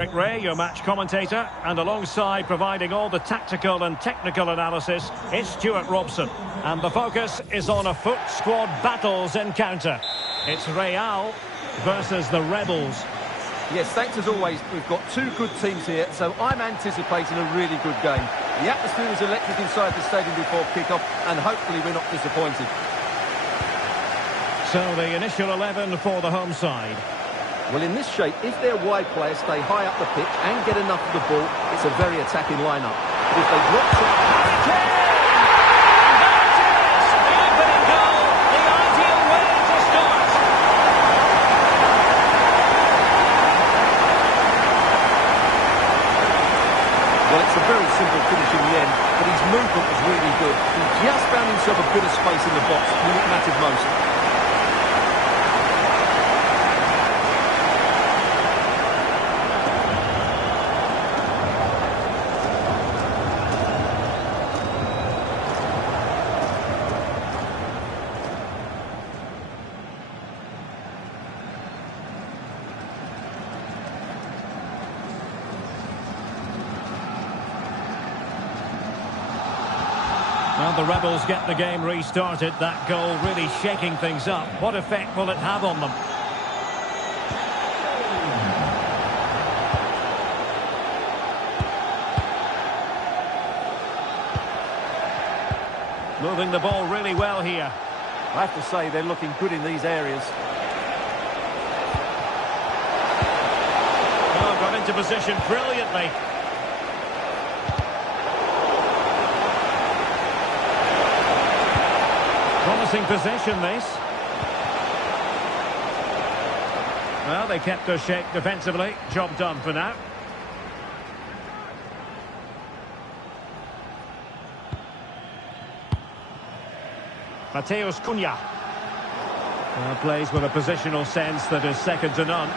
Rick Ray, your match commentator, and alongside providing all the tactical and technical analysis, it's Stuart Robson. And the focus is on a foot squad battles encounter. It's Real versus the Rebels. Yes, thanks as always. We've got two good teams here, so I'm anticipating a really good game. The atmosphere is electric inside the stadium before kick-off, and hopefully we're not disappointed. So the initial 11 for the home side. Well, in this shape, if their wide players stay high up the pitch and get enough of the ball, it's a very attacking lineup. But if they drop some... And there it is! The opening goal, the ideal way to start. Well, it's a very simple finish in the end, but his movement was really good. He just found himself a bit of space in the box when it mattered most. Well, the Rebels get the game restarted. That goal really shaking things up. What effect will it have on them? Moving the ball really well here. I have to say they're looking good in these areas. Oh, got into position brilliantly. Promising possession, this. Well, they kept their shape defensively. Job done for now. Mateus Cunha. Plays with a positional sense that is second to none.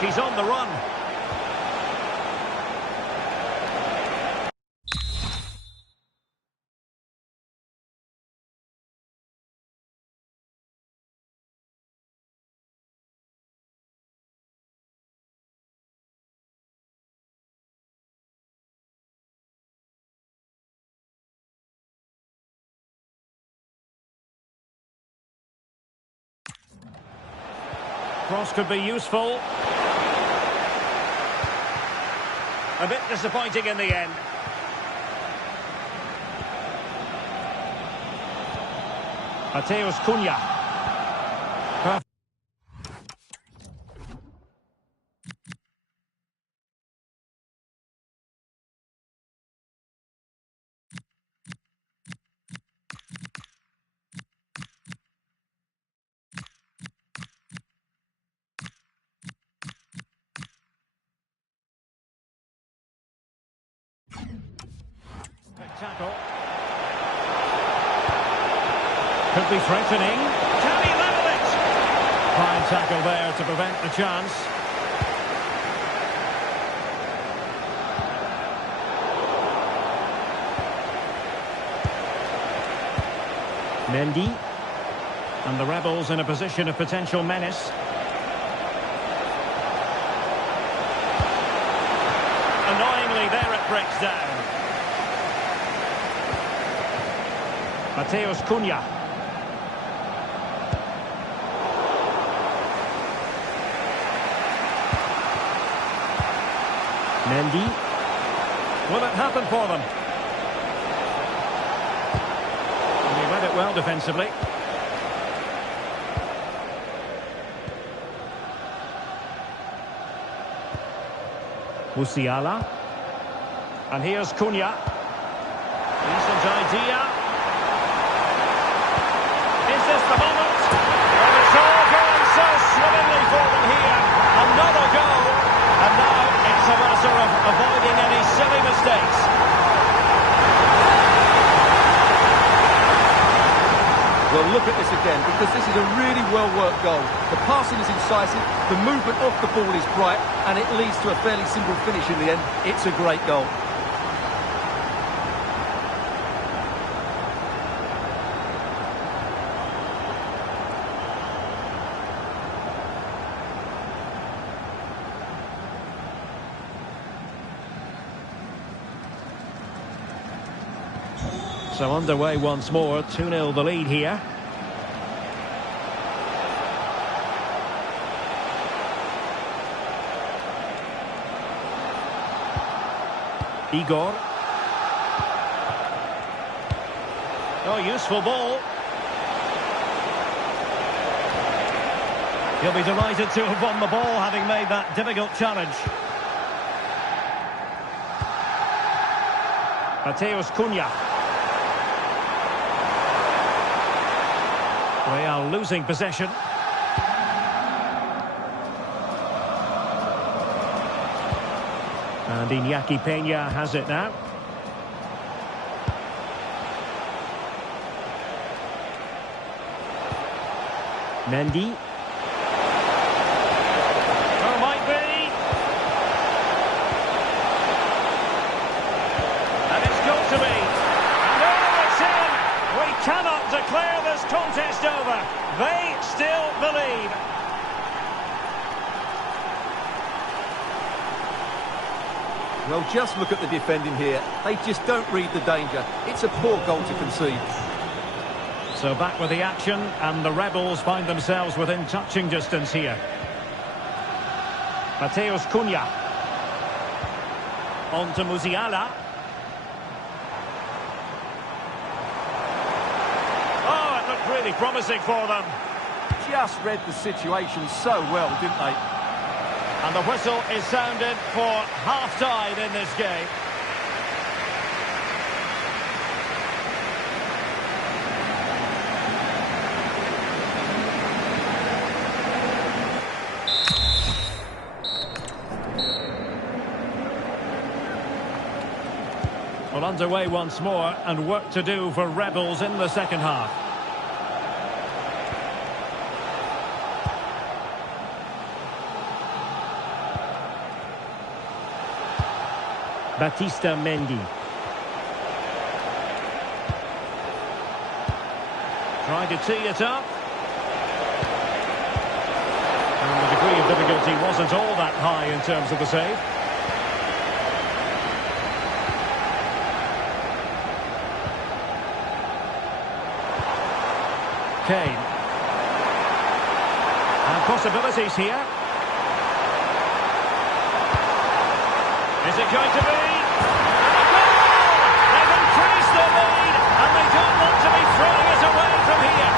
She's on the run. Cross could be useful. A bit disappointing in the end. Mateus Cunha. Perfect. Tackle. Could be threatening. Can he level it? Fine tackle there to prevent the chance. Mendy. And the Rebels in a position of potential menace. Annoyingly, there it breaks down. Mateus Cunha. Mendy. Will it happen for them? And he read it well defensively. Musiala. And here's Cunha. Decent idea. Is this the moment? And it's all going so swimmingly for them here. Another goal. And now it's a matter of avoiding any silly mistakes. Well, look at this again, because this is a really well-worked goal. The passing is incisive, the movement off the ball is bright, and it leads to a fairly simple finish in the end. It's a great goal. So underway once more, 2-0 the lead here. Igor. Oh, useful ball. He'll be delighted to have won the ball, having made that difficult challenge. Mateus Cunha. Real losing possession. And Iñaki Peña has it now. Mendy. Oh, might be. And it's got to be. And oh, it's in. We cannot declare this contest over. They still believe. Well, just look at the defending here. They just don't read the danger. It's a poor goal to concede. So back with the action, and the Rebels find themselves within touching distance here. Mateus Cunha. On to Musiala. Oh, it looked really promising for them. Just read the situation so well, didn't they? And the whistle is sounded for half-time in this game. Well, underway once more, and work to do for Rebels in the second half. Batista Mendy. Trying to tee it up. And the degree of difficulty wasn't all that high in terms of the save. Kane. And possibilities here. Is it going to be? And a goal! They've increased their lead, and they don't want to be throwing it away from here.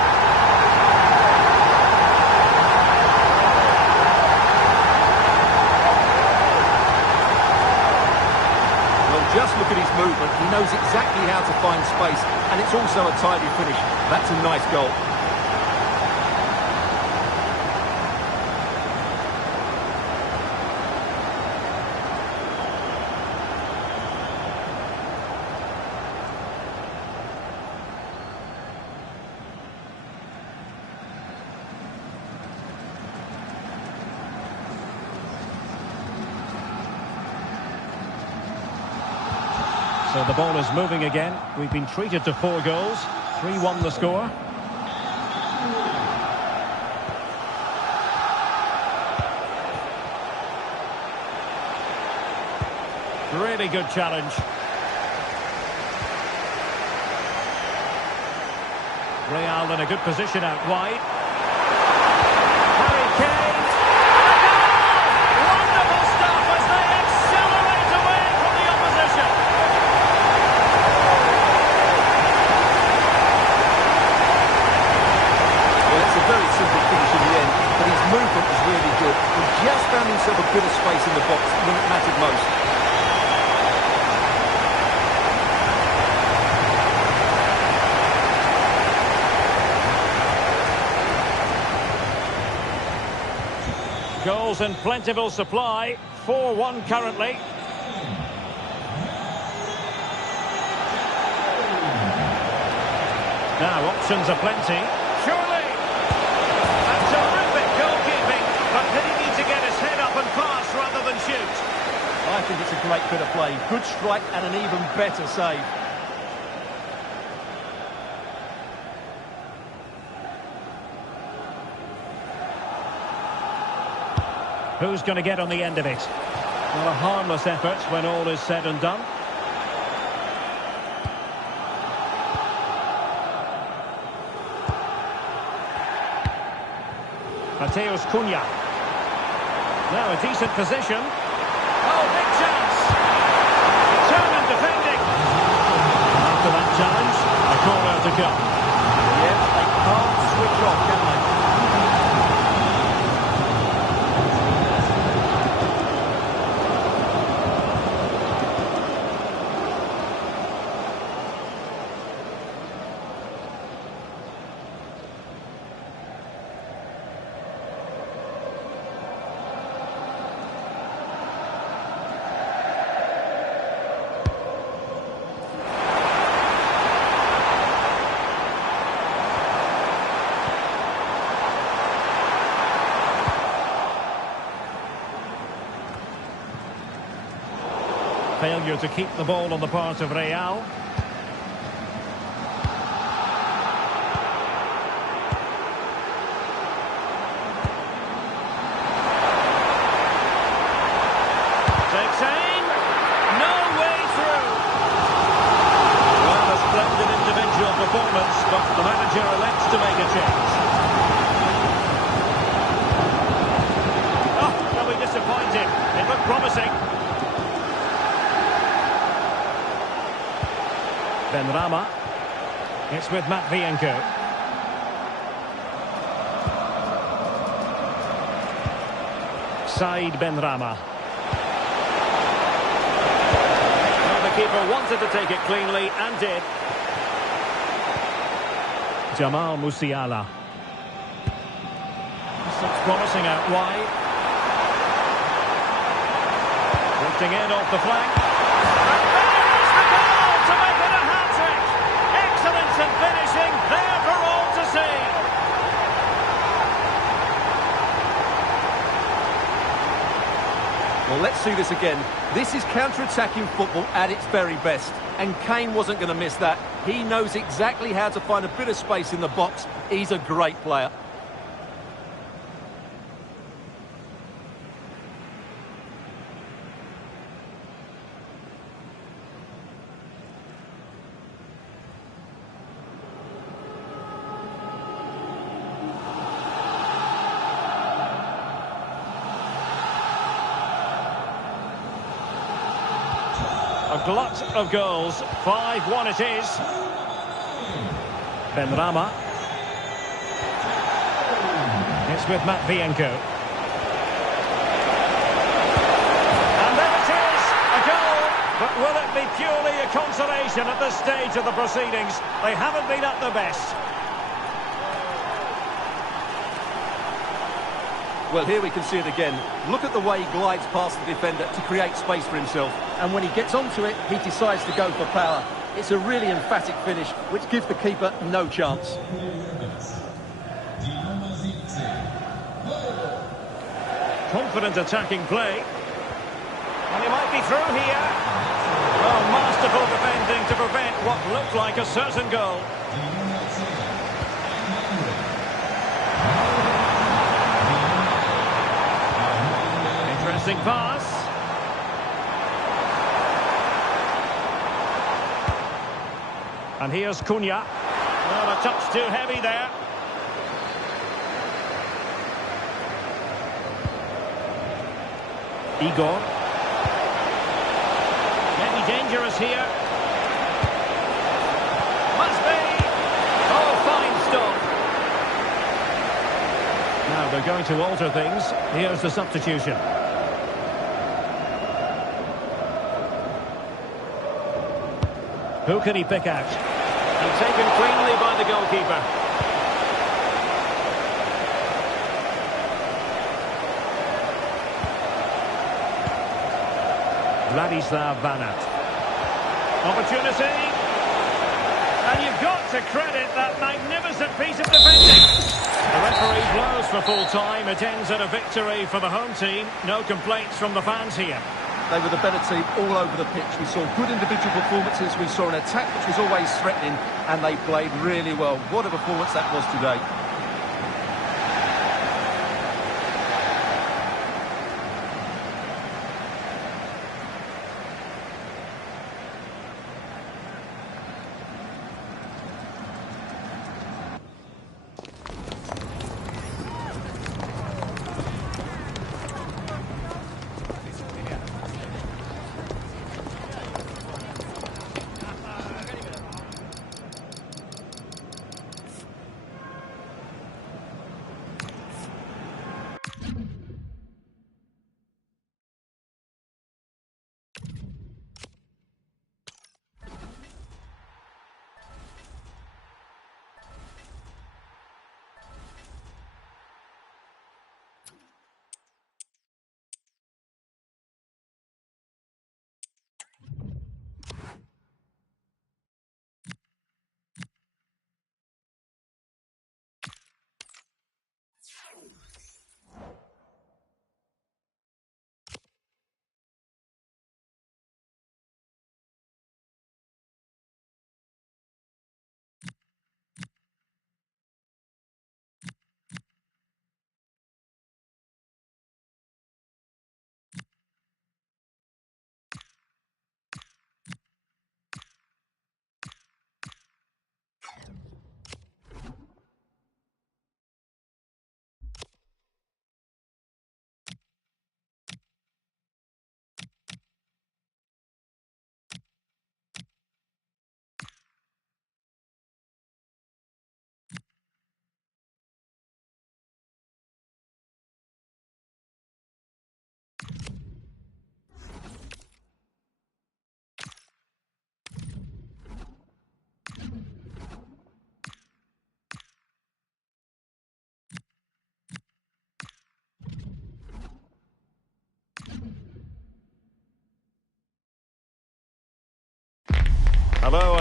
Well, just look at his movement. He knows exactly how to find space, and it's also a tidy finish. That's a nice goal. So the ball is moving again. We've been treated to 4 goals. 3-1 the score. Really good challenge. Real in a good position out wide. Harry Kane. Wonderful stuff as they accelerate away from the opposition. Well, it's a very simple finish in the end, but his movement was really good. He just found himself a bit of space in the box when it mattered most. Goals in plentiful supply. 4-1 currently. Now options are plenty. Surely! And terrific goalkeeping. But did he need to get his head up and pass rather than shoot? I think it's a great bit of play. Good strike and an even better save. Who's going to get on the end of it? Well, a harmless effort when all is said and done. Mateus Cunha. Now a decent position. Oh, big chance. Determined defending. After that challenge, a corner to come. Yeah, they can't switch off, can they? Failure to keep the ball on the part of Real. Takes aim. No way through. Well, a splendid individual performance, but the manager elects to make a change. Oh, they'll be disappointed. It looked promising. Benrahma. It's with Matvienko. Said Benrahma. Well, the keeper wanted to take it cleanly and did. Jamal Musiala. This looks promising out wide. Drifting in off the flank. And finishing there for all to see. Well, let's see this again. This is counter-attacking football at its very best. And Kane wasn't going to miss that. He knows exactly how to find a bit of space in the box. He's a great player. A glut of goals. 5-1 it is. Benrahma. It's with Matvienko. And there it is. A goal. But will it be purely a consolation at this stage of the proceedings? They haven't been at their best. Well, here we can see it again. Look at the way he glides past the defender to create space for himself. And when he gets onto it, he decides to go for power. It's a really emphatic finish, which gives the keeper no chance. Confident attacking play. And he might be through here. Oh, masterful defending to prevent what looked like a certain goal. Interesting pass. And here's Cunha. Well, a touch too heavy there. Igor. Maybe dangerous here. Must be. Oh, fine stop. Now they're going to alter things. Here's the substitution. Who can he pick out? And taken cleanly by the goalkeeper. Vladislav Banat. Opportunity. And you've got to credit that magnificent piece of defending. The referee blows for full time. It ends in a victory for the home team. No complaints from the fans here. They were the better team all over the pitch. We saw good individual performances. We saw an attack which was always threatening, and they played really well. What a performance that was today.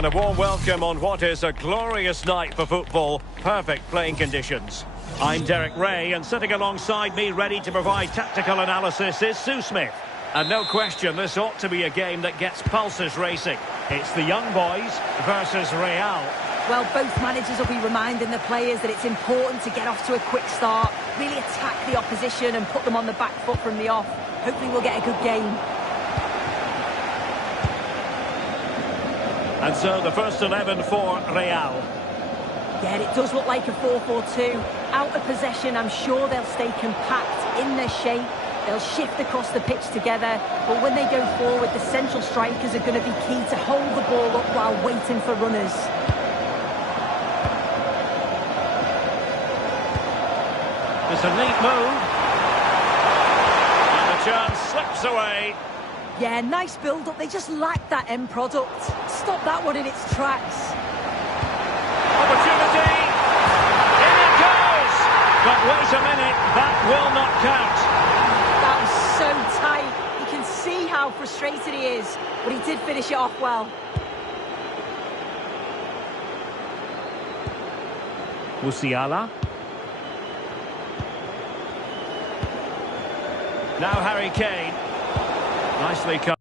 And a warm welcome on what is a glorious night for football. Perfect playing conditions. I'm Derek Ray, and sitting alongside me, ready to provide tactical analysis, is Sue Smith. And no question, this ought to be a game that gets pulses racing. It's the young boys versus Real. Well, both managers will be reminding the players that it's important to get off to a quick start, really attack the opposition and put them on the back foot from the off. Hopefully we'll get a good game. And so the first 11 for Real. Yeah, it does look like a 4-4-2. Out of possession, I'm sure they'll stay compact in their shape. They'll shift across the pitch together. But when they go forward, the central strikers are going to be key to hold the ball up while waiting for runners. It's a neat move. And the chance slips away. Yeah, nice build-up. They just lack that end product. Stop that one in its tracks. Opportunity. In it goes. But wait a minute, that will not count. That was so tight. You can see how frustrated he is, but he did finish it off well. Musiala. Now Harry Kane. Nicely cut.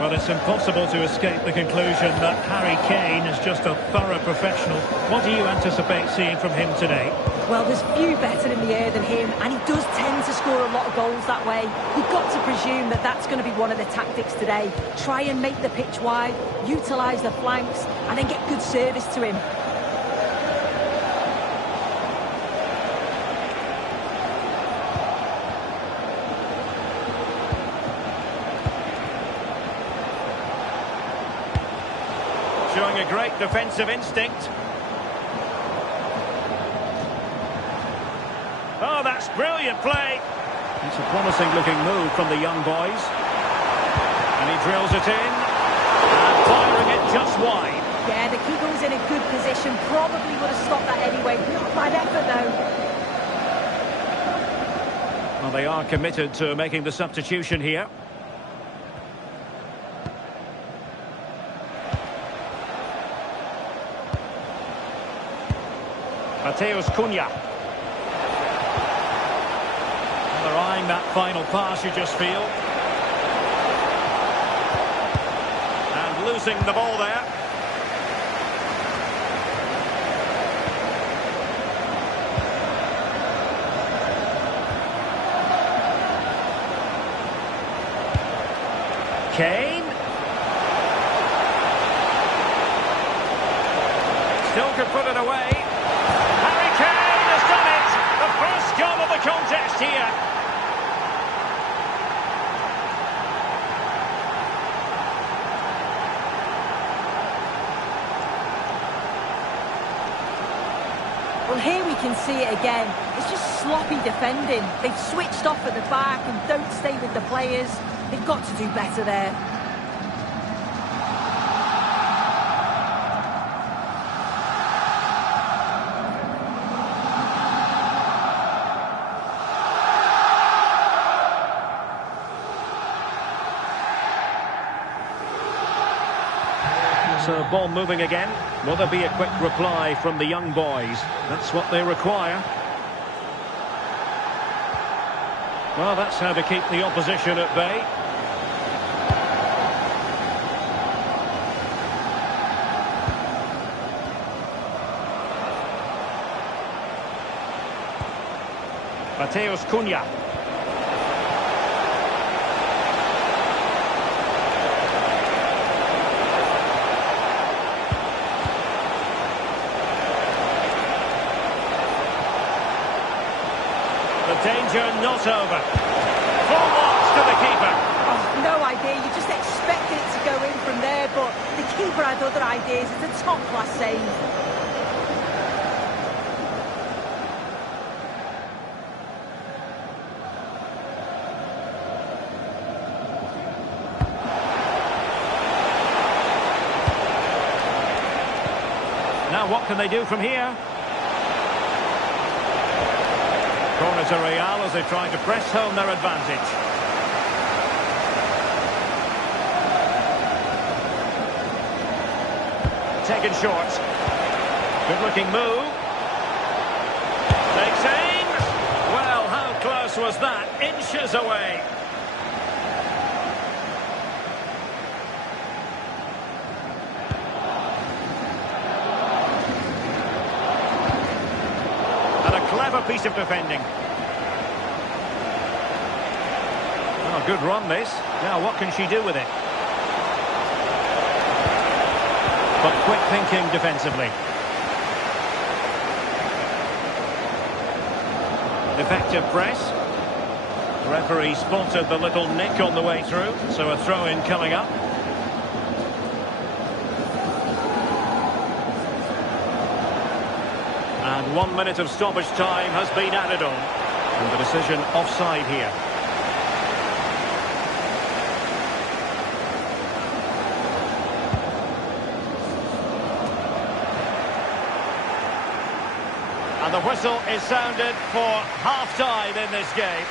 Well, it's impossible to escape the conclusion that Harry Kane is just a thorough professional. What do you anticipate seeing from him today? Well, there's few better in the air than him, and he does tend to score a lot of goals that way. You've got to presume that that's going to be one of the tactics today. Try and make the pitch wide, utilise the flanks, and then get good service to him. Showing a great defensive instinct. Oh, that's brilliant play. It's a promising looking move from the young boys. And he drills it in. And firing it just wide. Yeah, the keeper was in a good position. Probably would have stopped that anyway. Not bad effort, though. Well, they are committed to making the substitution here. Mateus Cunha. And they're eyeing that final pass, you just feel. And losing the ball there. Kane. Still could put it away. Harry Kane has done it! The first goal of the contest here. Well, here we can see it again. It's just sloppy defending. They've switched off at the back and don't stay with the players. They've got to do better there. So, ball moving again. Will there be a quick reply from the young boys? That's what they require. Well, that's how to keep the opposition at bay. Mateus Cunha. The danger not over. Full marks to the keeper. Oh, no idea. You just expected it to go in from there, but the keeper had other ideas. It's a top-class save. Now what can they do from here? Corner to Real as they try to press home their advantage. Taken short. Good looking move. Takes aim. Well, how close was that? Inches away. Clever piece of defending. Oh, good run this. Now what can she do with it? But quick thinking defensively. Effective press. The referee spotted the little nick on the way through, so a throw-in coming up. And 1 minute of stoppage time has been added on. And the decision offside here. And the whistle is sounded for half-time in this game.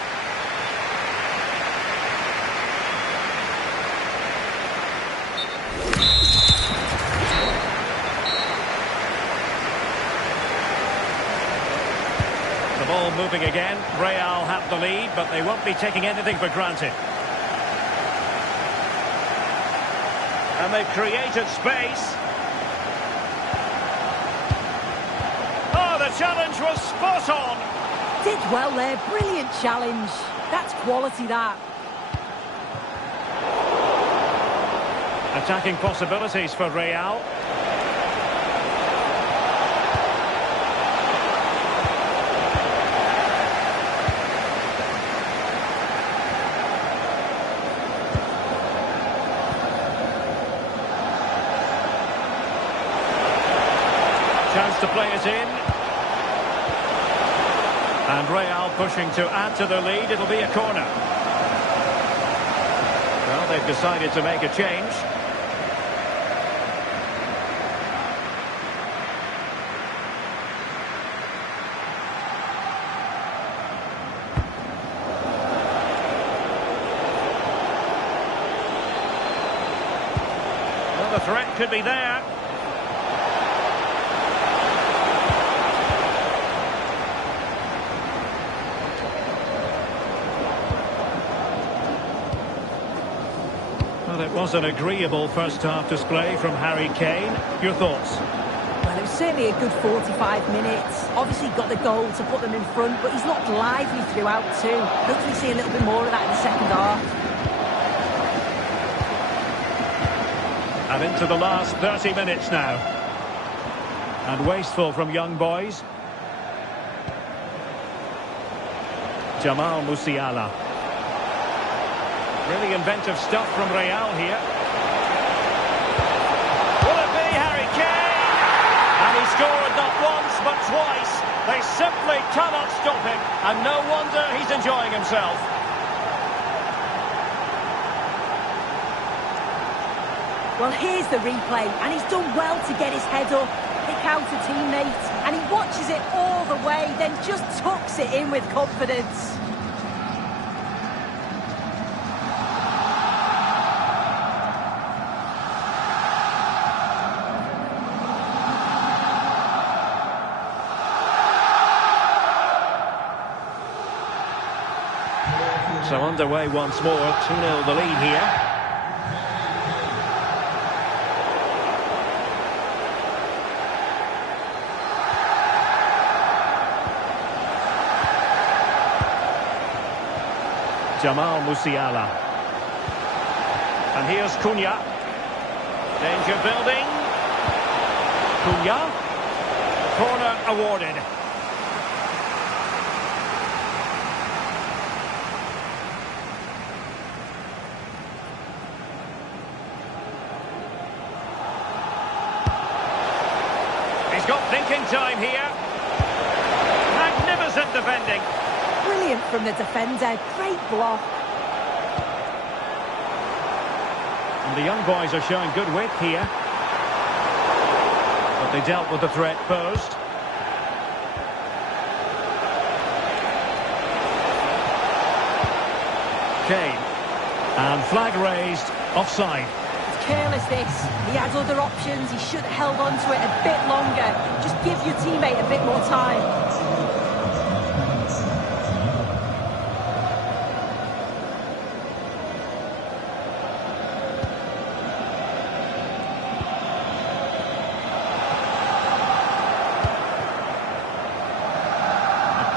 Ball moving again. Real have the lead, but they won't be taking anything for granted. And they've created space. Oh, the challenge was spot on. Did well there, brilliant challenge. That's quality, that. Attacking possibilities for Real. Chance to play it in. And Real pushing to add to the lead. It'll be a corner. Well, they've decided to make a change. Well, the threat could be there. Well, it was an agreeable first-half display from Harry Kane. Your thoughts? Well, it was certainly a good 45 minutes. Obviously got the goal to put them in front, but he's looked lively throughout too. Hopefully see a little bit more of that in the second half. And into the last 30 minutes now. And wasteful from young boys. Jamal Musiala. Really inventive stuff from Real here. Will it be Harry Kane? And he scored not once but twice. They simply cannot stop him. And no wonder he's enjoying himself. Well, here's the replay, and he's done well to get his head up, pick out a teammate, and he watches it all the way, then just tucks it in with confidence. So underway once more, 2-0 the lead here. Jamal Musiala. And here's Cunha. Danger building. Cunha. Corner awarded. He's got thinking time here. Magnificent defending. Brilliant from the defender, great block. And the young boys are showing good width here. But they dealt with the threat posed. Kane. And flag raised, offside. It's careless this. He had other options, he should have held on to it a bit longer. Just give your teammate a bit more time.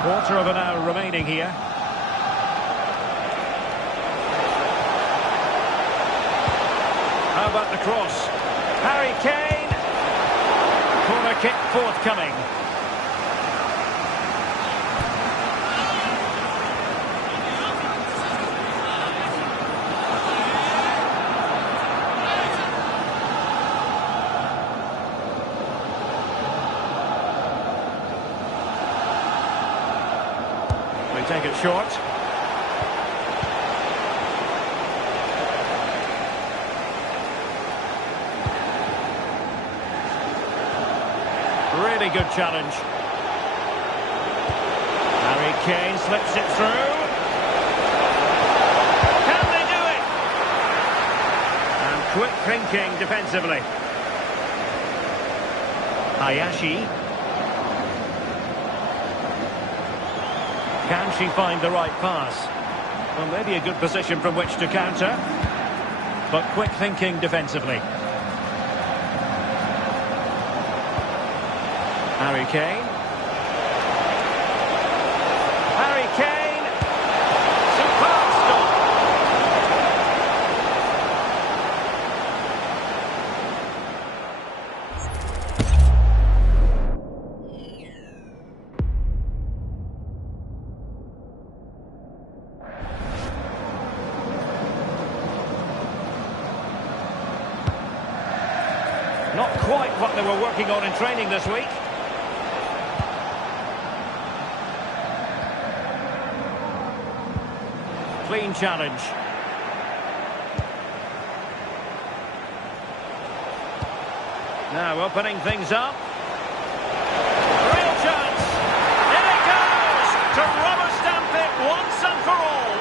Quarter of an hour remaining here. How about the cross? Harry Kane. Corner kick forthcoming. Take it short. Really good challenge. Harry Kane slips it through. Can they do it? And quick thinking defensively. Hayashi. Can she find the right pass? Well, maybe a good position from which to counter. but quick thinking defensively. Harry Kane. Harry Kane. Superb stop. Not quite what they were working on in training this week. Clean challenge. Now opening things up. Real chance. In it goes to rubber stamp it once and for all.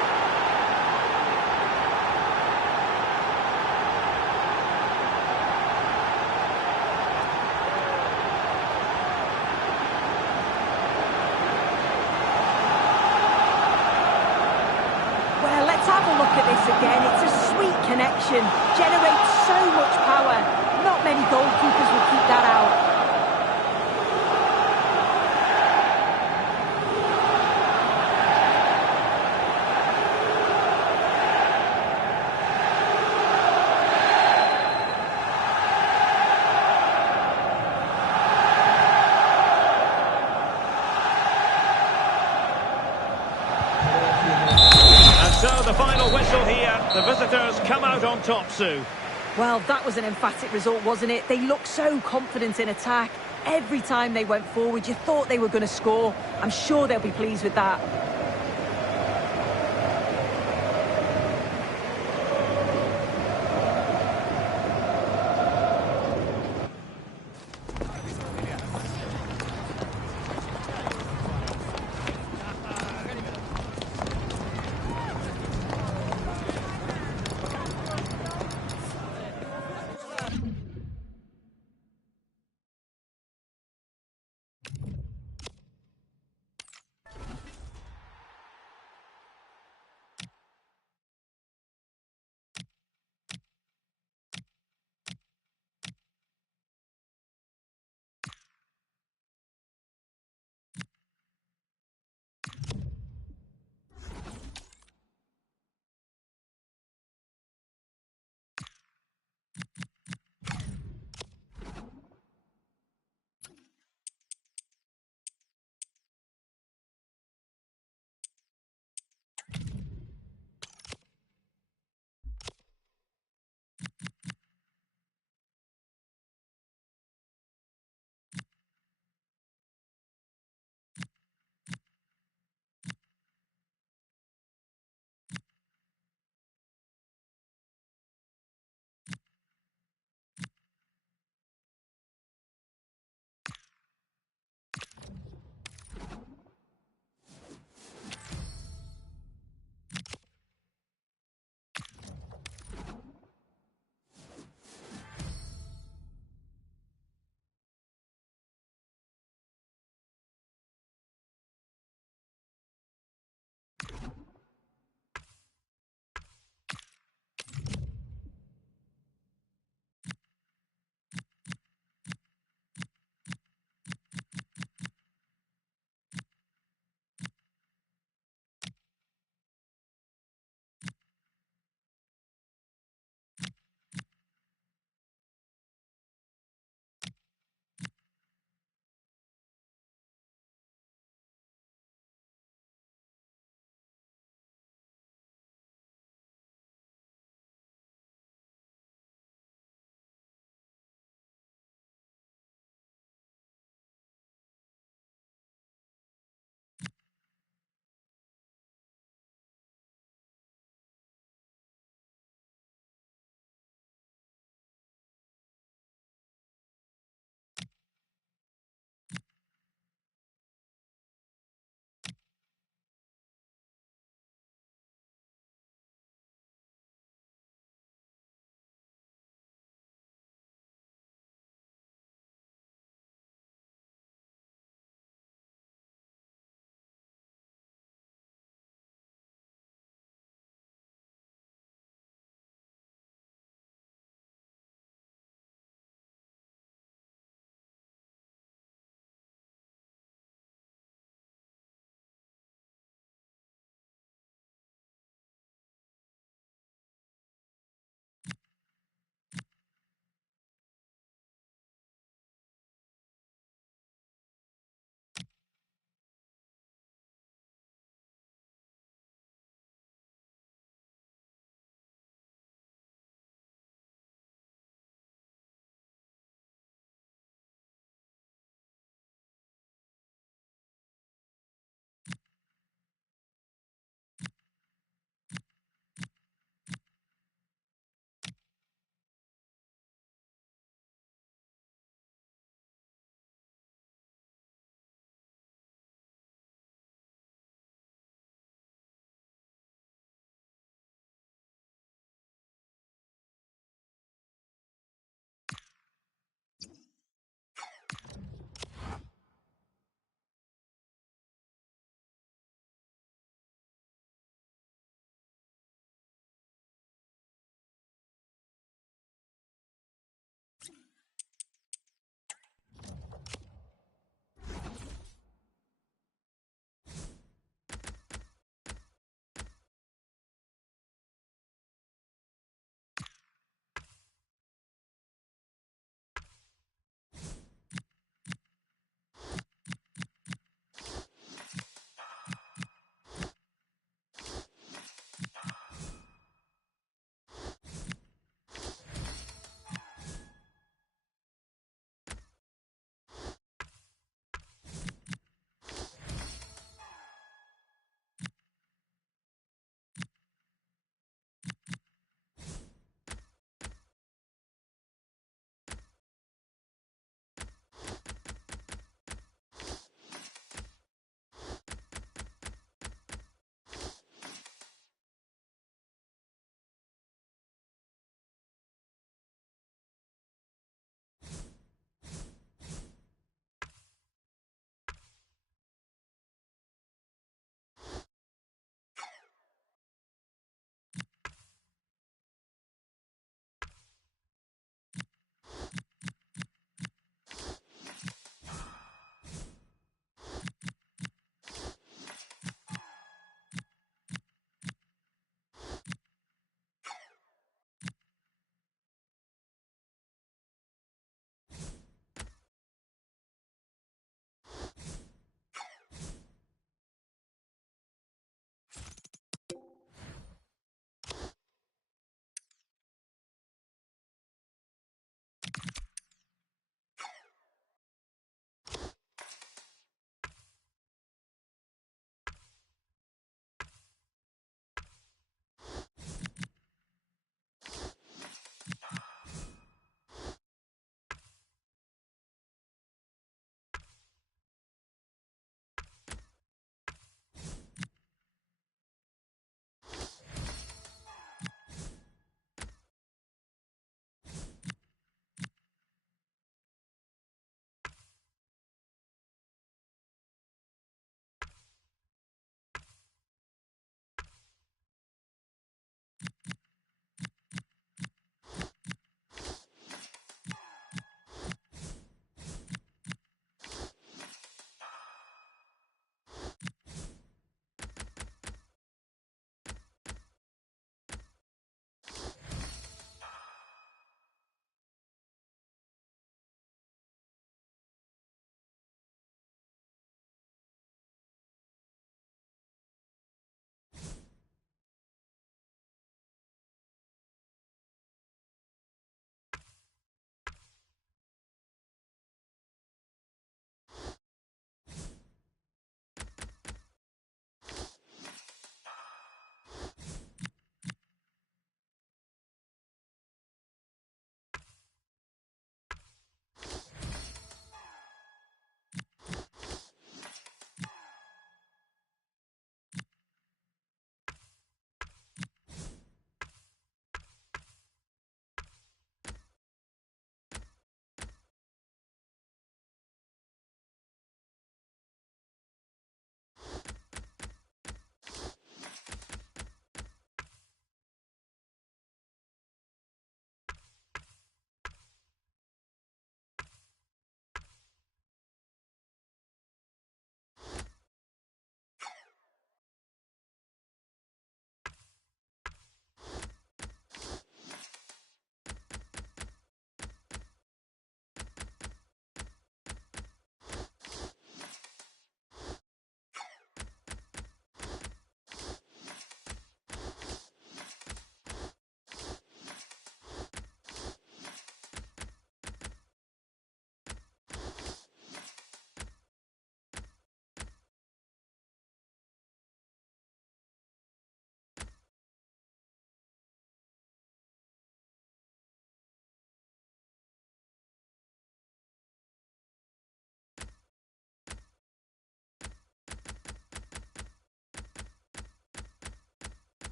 Well, let's have a look at this again. It's a sweet connection. Generates so much power. Not many goalkeepers will keep that out. So the final whistle here. The visitors come out on top, Sue. Well, that was an emphatic result, wasn't it? They looked so confident in attack. Every time they went forward, you thought they were going to score. I'm sure they'll be pleased with that.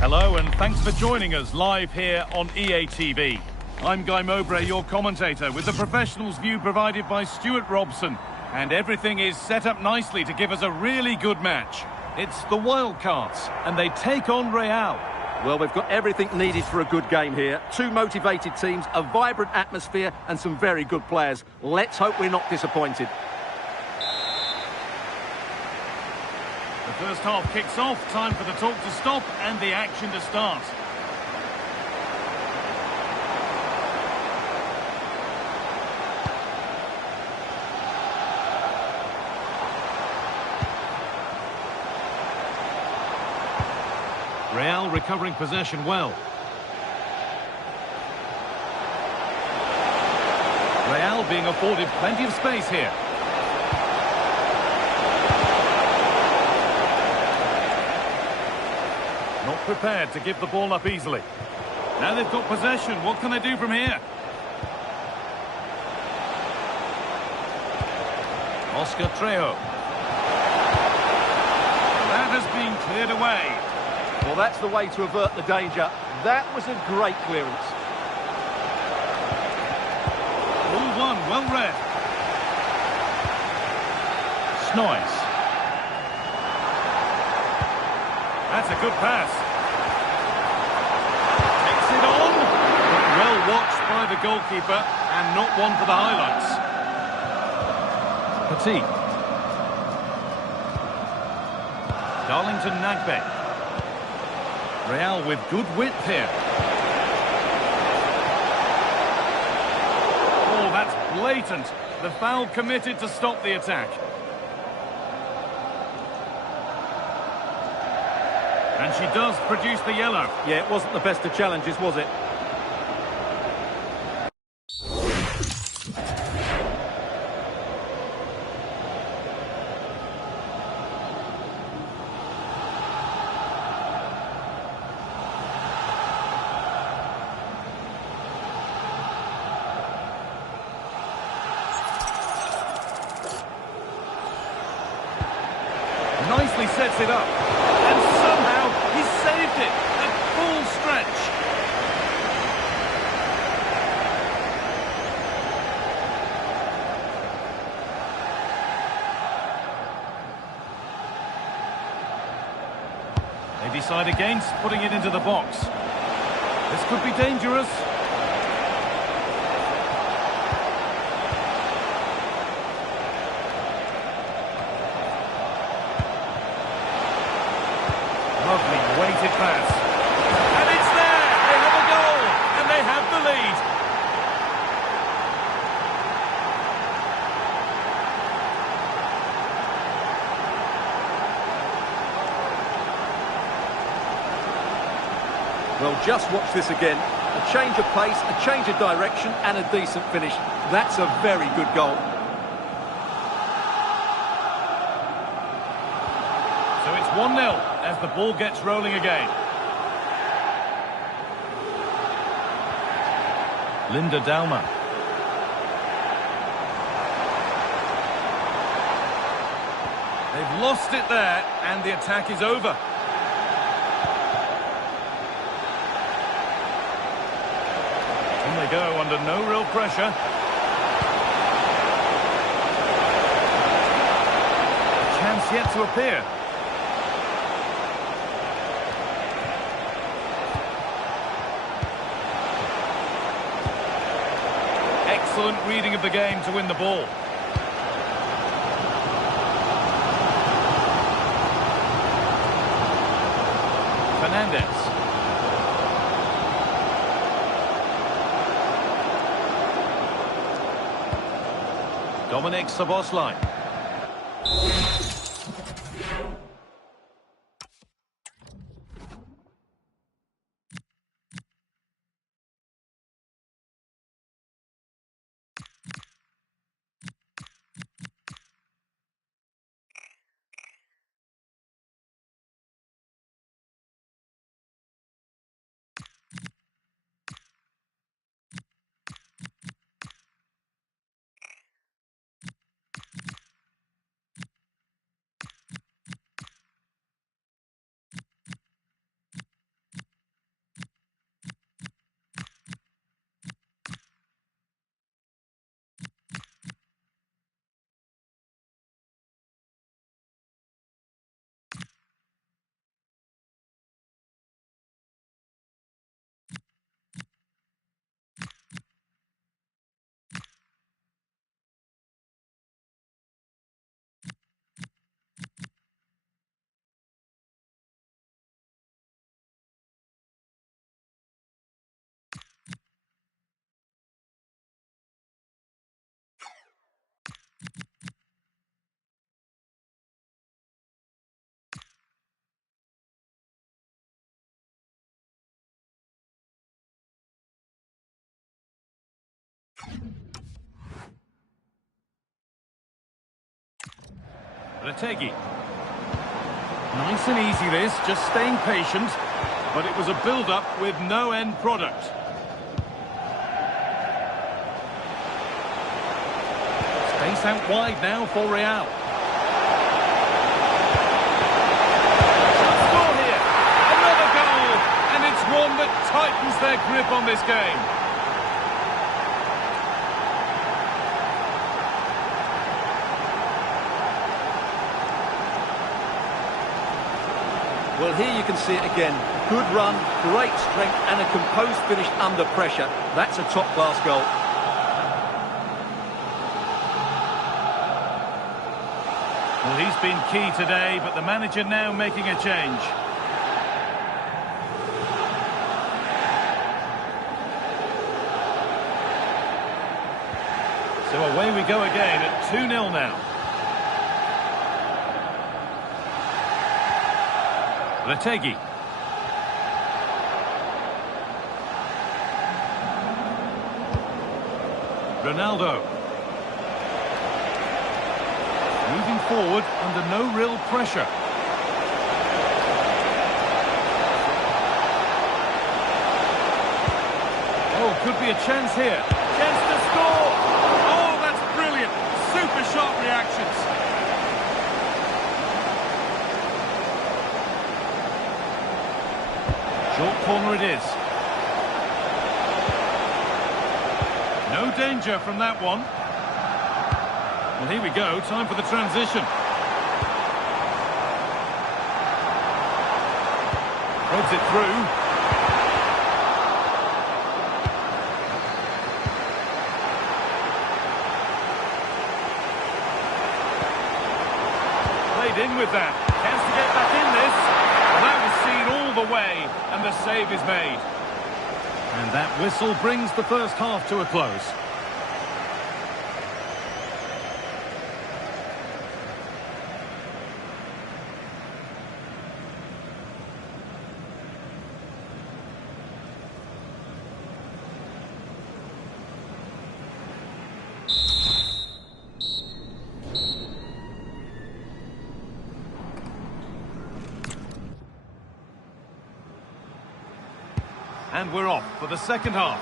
Hello and thanks for joining us live here on EA TV. I'm Guy Mowbray, your commentator, with the professionals' view provided by Stuart Robson. And everything is set up nicely to give us a really good match. It's the Wildcats, and they take on Real. Well, we've got everything needed for a good game here. Two motivated teams, a vibrant atmosphere, and some very good players. Let's hope we're not disappointed. The first half kicks off, time for the talk to stop and the action to start. Real recovering possession well. Real being afforded plenty of space here. Not prepared to give the ball up easily. Now they've got possession. What can they do from here? Oscar Trejo. That has been cleared away. Well, that's the way to avert the danger. That was a great clearance. All one, well read. Snoise. That's a good pass. Takes it on. Well watched by the goalkeeper and not one for the highlights. Petit. Darlington Nagbe. Real with good width here. Oh, that's blatant. The foul committed to stop the attack. And she does produce the yellow. Yeah, it wasn't the best of challenges, was it? Nicely sets it up. And somehow he saved it at full stretch. They decide against putting it into the box. This could be dangerous. Lovely weighted pass. And it's there! They have a goal! And they have the lead. Well, just watch this again. A change of pace, a change of direction, and a decent finish. That's a very good goal. So it's 1-0 as the ball gets rolling again. Linda Dalma. They've lost it there, and the attack is over. In they go under no real pressure. A chance yet to appear. Excellent reading of the game to win the ball. Fernandez. Dominic Szoboszlai. Retegi. Nice and easy this, just staying patient. But it was a build-up with no end product. Space out wide now for Real. Score here. Another goal. And it's one that tightens their grip on this game. Well, here you can see it again. Good run, great strength, and a composed finish under pressure. That's a top-class goal. Well, he's been key today, but the manager now making a change. So away we go again at 2-0 now. Retegi. Ronaldo. Moving forward under no real pressure. Oh, could be a chance here. Chance to score! Oh, that's brilliant! Super sharp reactions. Short corner it is. No danger from that one. Well, here we go. Time for the transition. Threads it through. Played in with that. Chance to get back in this. Well, that was seen all the way, and the save is made. And that whistle brings the first half to a close. And we're off for the second half.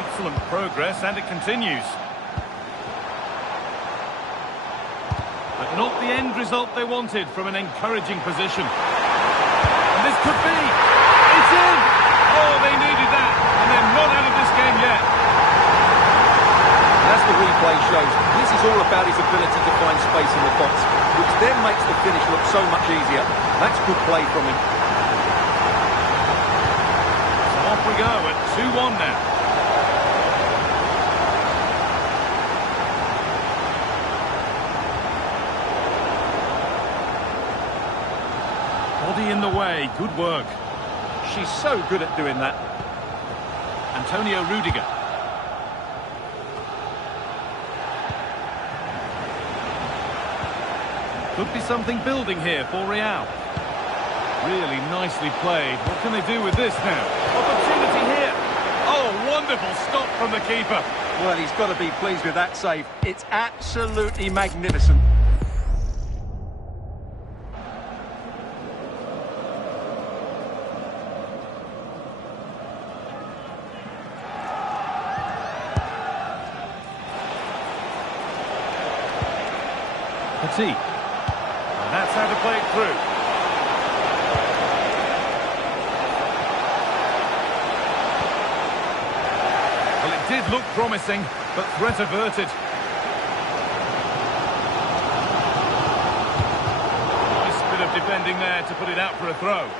Excellent progress, and it continues. But not the end result they wanted from an encouraging position. And this could be. It's in! Oh, they needed that, and they're not out of this game yet. As the replay shows, this is all about his ability to find space in the box, which then makes the finish look so much easier. That's good play from him. So off we go at 2-1 now. Body in the way, good work. She's so good at doing that. Antonio Rudiger. Could be something building here for Real. Really nicely played. What can they do with this now? Opportunity here. Oh, wonderful stop from the keeper. Well, he's got to be pleased with that save. It's absolutely magnificent. Petit. That's how to play it through. Well, it did look promising, but threat averted. Nice bit of defending there to put it out for a throw.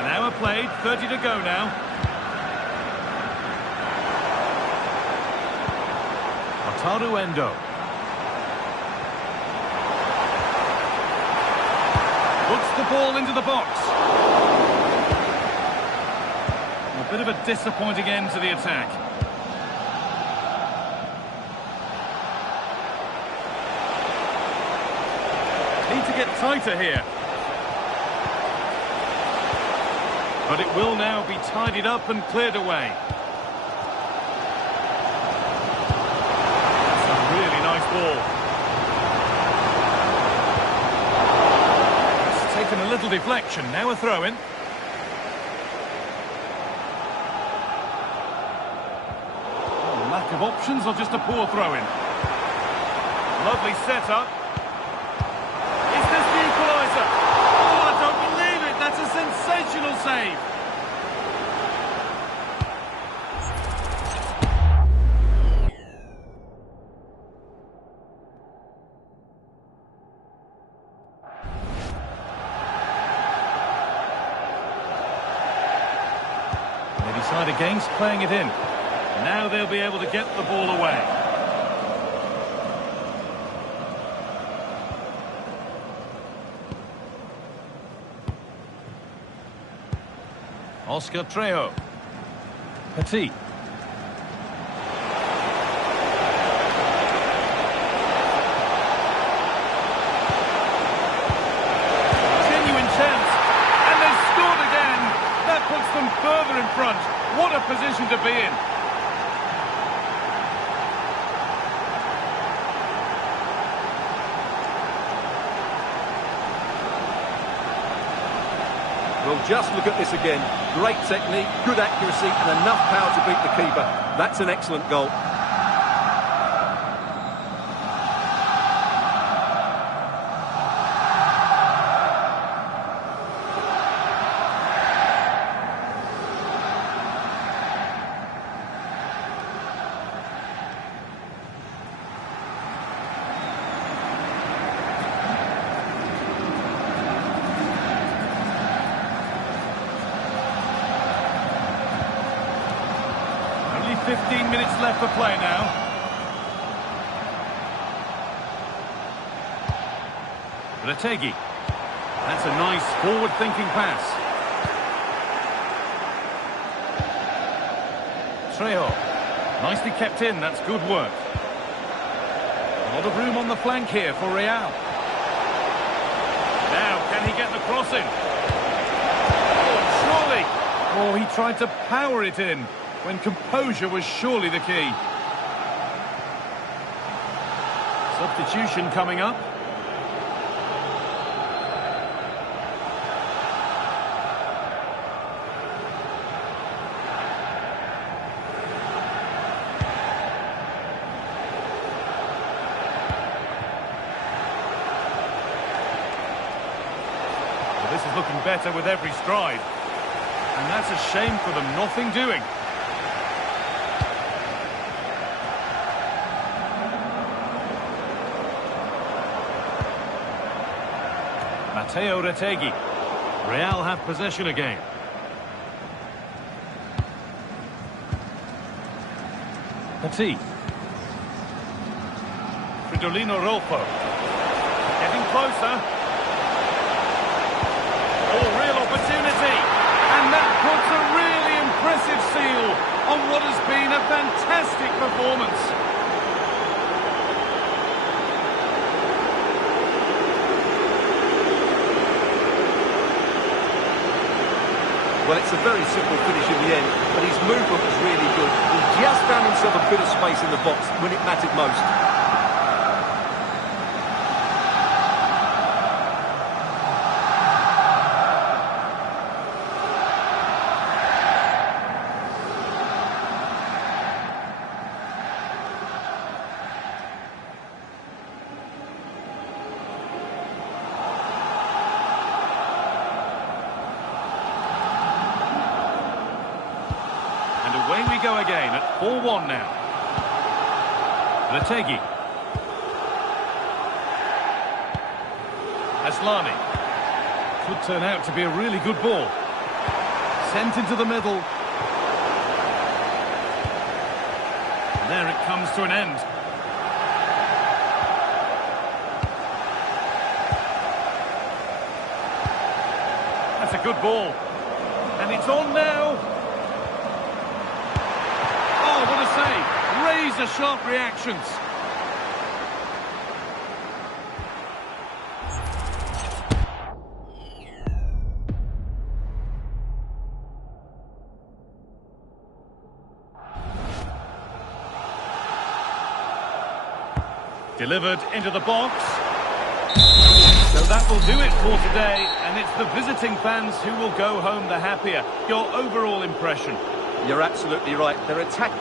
An hour played, 30 to go now. Endo. Puts the ball into the box. A bit of a disappointing end to the attack. get tighter here. But it will now be tidied up and cleared away. That's a really nice ball. It's taken a little deflection. Now a throw-in. Oh, lack of options or just a poor throw-in? Lovely setup. Is this the equaliser? Oh, I don't believe it. That's a sensational save. They decide against playing it in. Now they'll be able to get the ball away. Oscar Trejo. Petit. Genuine chance. And they've scored again. That puts them further in front. What a position to be in. Well, just look at this again. Great technique, good accuracy, and enough power to beat the keeper. That's an excellent goal. Only 15 minutes left for play now. Retegi. That's a nice forward-thinking pass. Trejo. Nicely kept in, that's good work. A lot of room on the flank here for Real. Now, can he get the cross in? Oh, surely! Oh, he tried to power it in, when composure was surely the key. Substitution coming up. Well, this is looking better with every stride. And that's a shame for them, nothing doing. Matteo Retegi. Real have possession again. Petit. Fridolino Rolfo. Getting closer. Oh, real opportunity. And that puts a really impressive seal on what has been a fantastic performance. Well, it's a very simple finish in the end, but his movement was really good. He just found himself a bit of space in the box when it mattered most. Away we go again at 4-1 now. Retegi. Aslani. Could turn out to be a really good ball. Sent into the middle. And there it comes to an end. That's a good ball. And it's on now. Oh, what a save. Razor-sharp reactions. Delivered into the box. So that will do it for today, and it's the visiting fans who will go home the happier. Your overall impression? You're absolutely right. Their attack...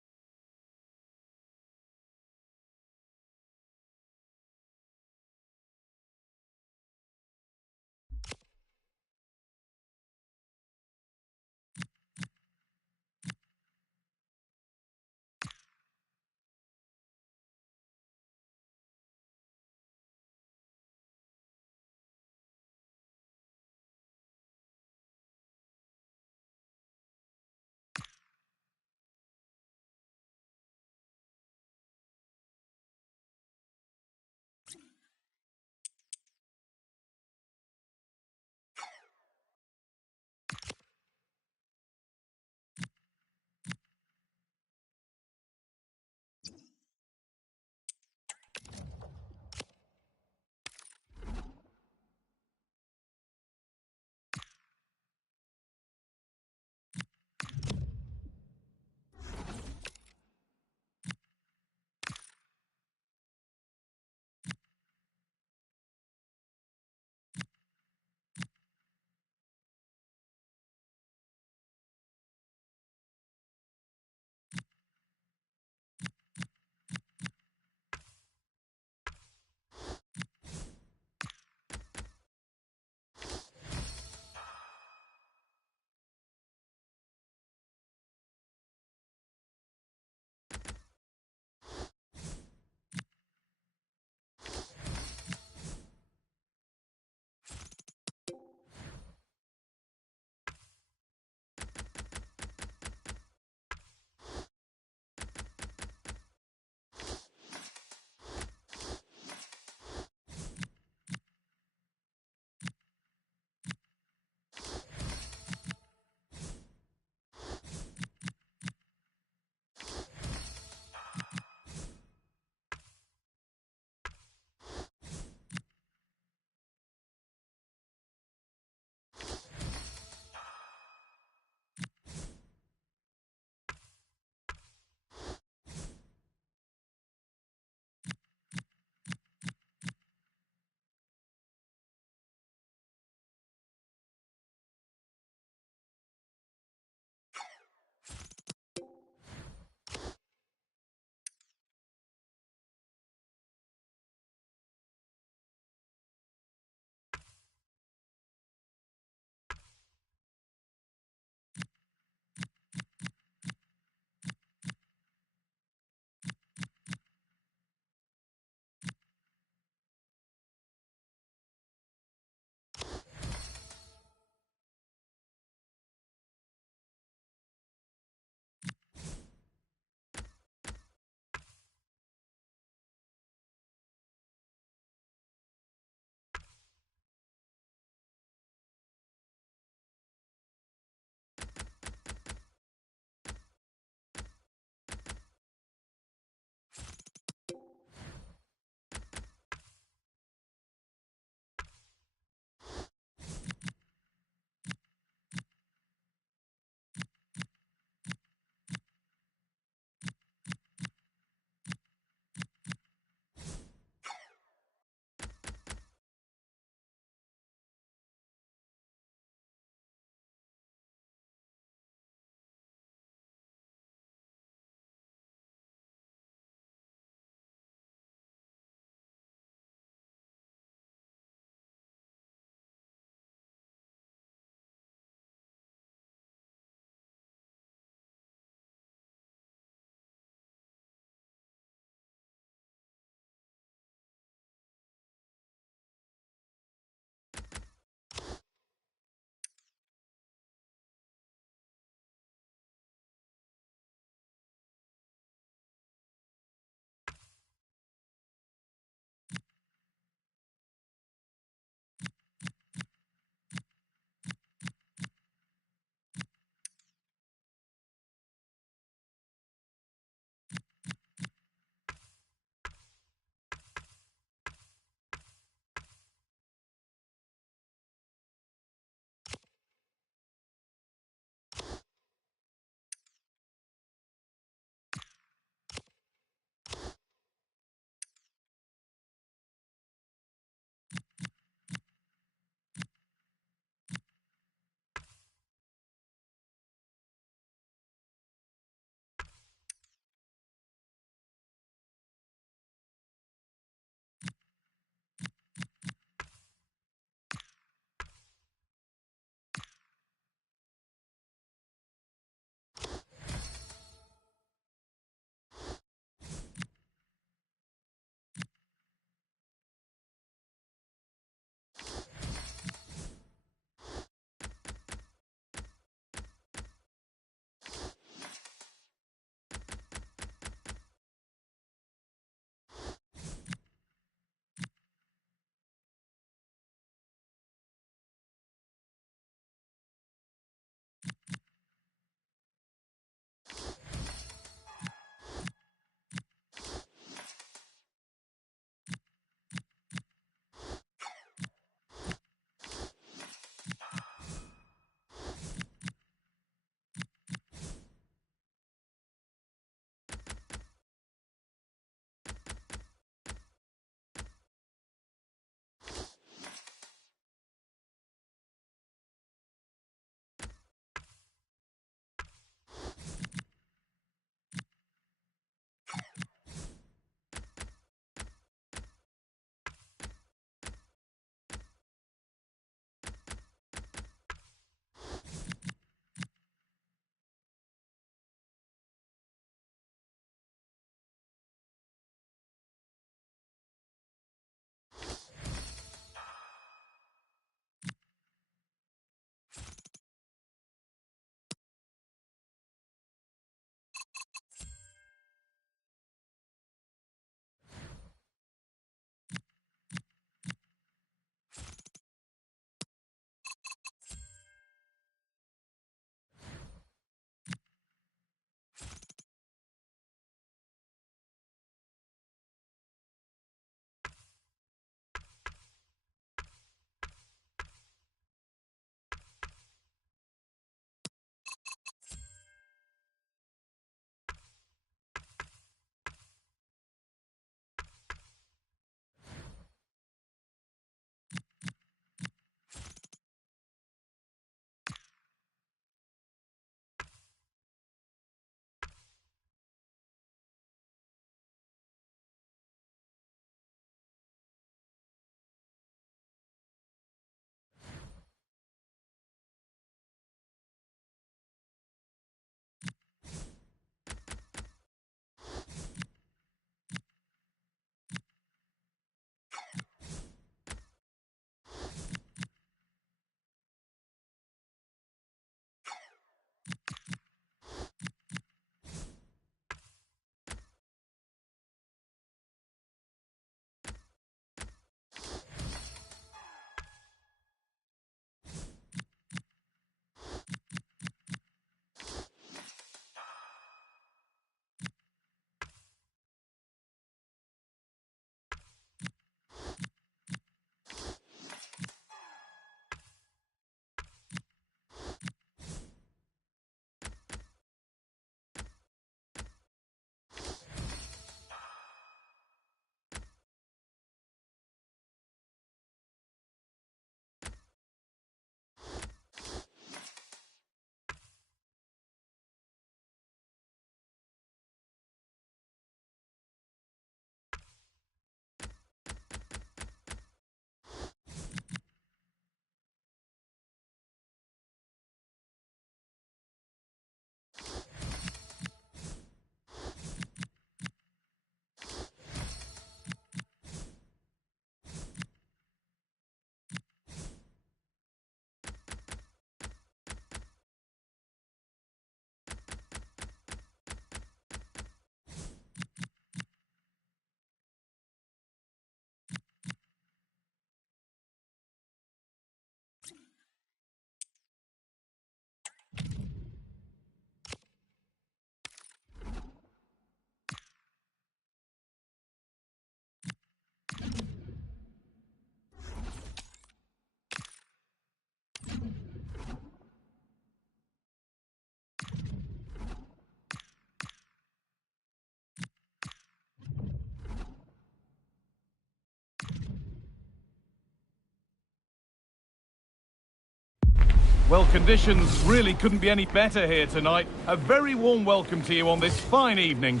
Well, conditions really couldn't be any better here tonight. A very warm welcome to you on this fine evening.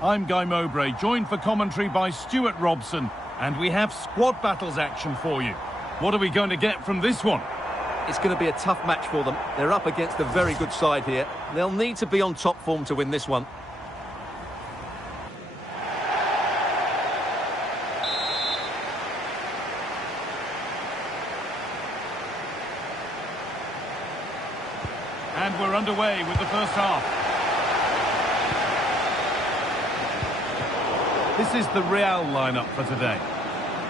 I'm Guy Mowbray, joined for commentary by Stuart Robson, and we have squad battles action for you. What are we going to get from this one? It's going to be a tough match for them. They're up against a very good side here. They'll need to be on top form to win this one. And we're underway with the first half. This is the Real lineup for today.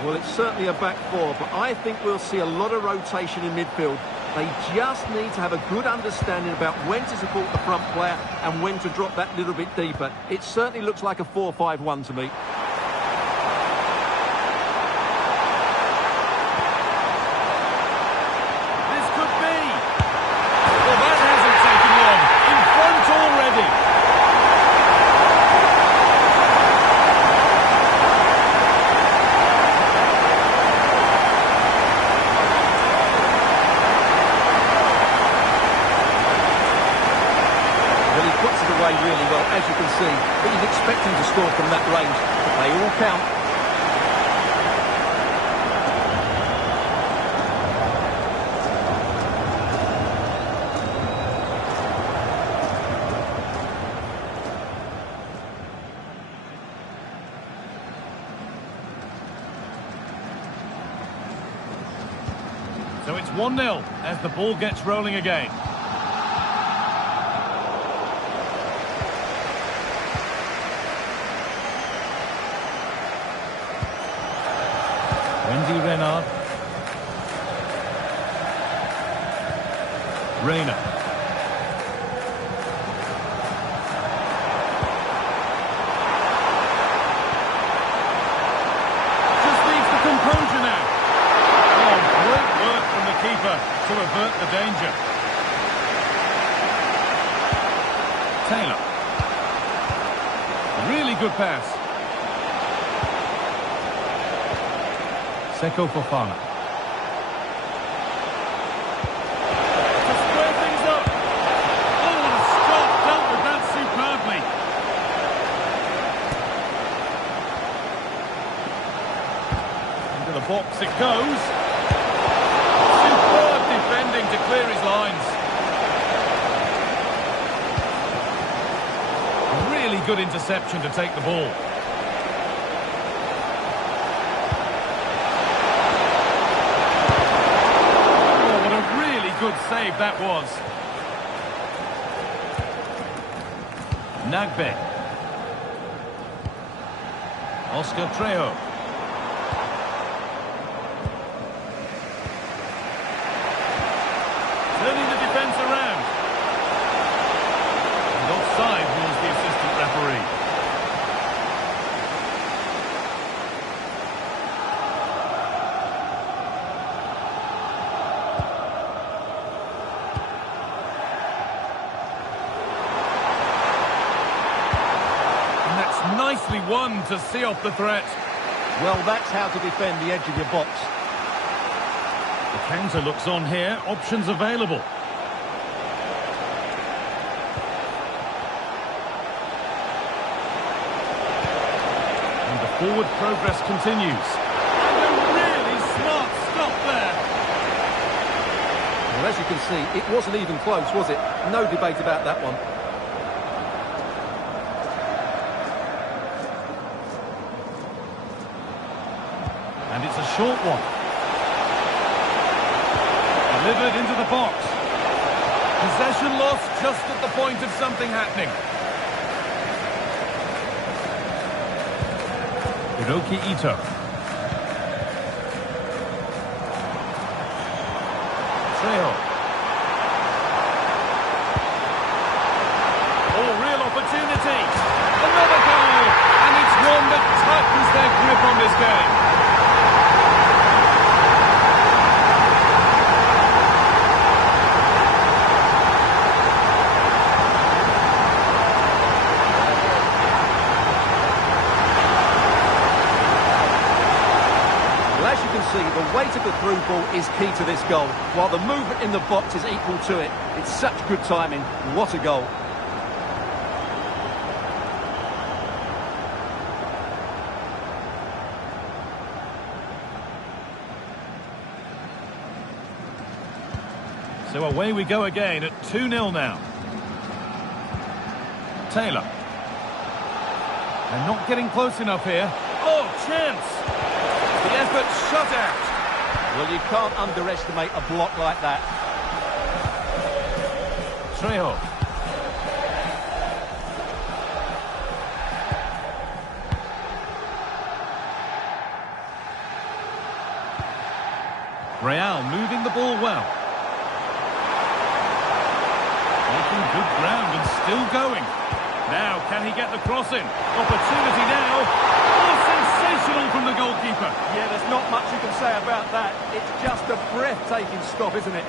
Well, it's certainly a back four, but I think we'll see a lot of rotation in midfield. They just need to have a good understanding about when to support the front player and when to drop that little bit deeper. It certainly looks like a 4-5-1 to me. This could be. Well, that hasn't taken long. In front already. Well, he puts it away really well, as you can see. But he's expecting to score from that range. But they all count. So it's 1-0 as the ball gets rolling again. Wendy Renard. Reina. Just needs the composure now. Oh, great work from the keeper to avert the danger. Taylor. Really good pass. Seko Fofana. To square things up. Oh, what a stop. Dealt with that superbly. Into the box it goes. Superb defending to clear his lines. Really good interception to take the ball. Good save that was. Nagbe. Oscar Trejo. Turning the defence around. And offside rules the assistant referee. Nicely won to see off the threat. Well, that's how to defend the edge of your box. The counter looks on here. Options available. And the forward progress continues. And a really smart stop there. Well, as you can see, it wasn't even close, was it? No debate about that one. And it's a short one. Delivered into the box. Possession lost just at the point of something happening. Hiroki Ito. Trejo. Oh, real opportunity. Another goal. And it's one that tightens their grip on this game. Well, as you can see, the The weight of the through ball is key to this goal, while the movement in the box is equal to it. It's such good timing. What a goal. So away we go again at 2-0 now. Taylor. They're not getting close enough here. Oh, chance! The effort shut out. Well, you can't underestimate a block like that. Trejo. Real moving the ball well. Making good ground and still going. Now, can he get the cross in? Opportunity now. Oh, sensational from the goalkeeper. Yeah, there's not much you can say about that. It's just a breathtaking stop, isn't it?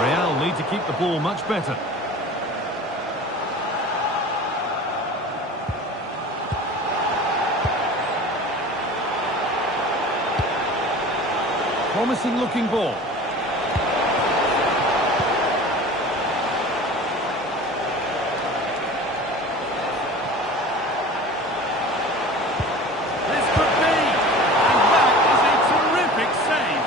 Real need to keep the ball much better. Promising looking ball. This could be, and that is a terrific save.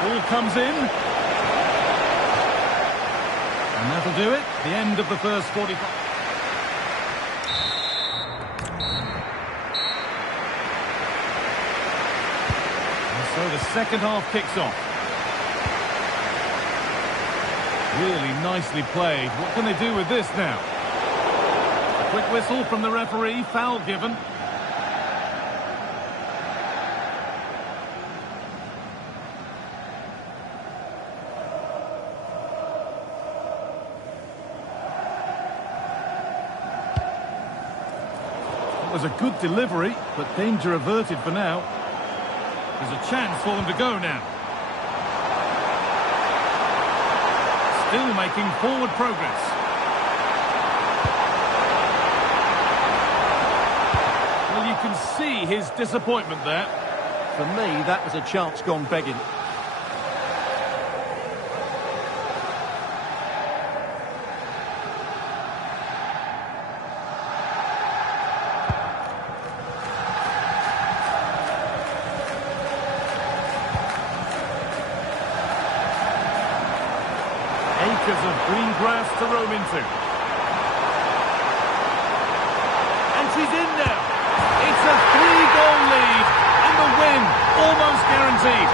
Ball comes in. And that'll do it. The end of the first 45. And so the second half kicks off. Really nicely played. What can they do with this now? A quick whistle from the referee. Foul given. It was a good delivery, but danger averted for now. There's a chance for them to go now. Still making forward progress. Well, you can see his disappointment there. For me, that was a chance gone begging. Acres of green grass to roam into. And she's in now. It's a 3-goal lead, and the win almost guaranteed.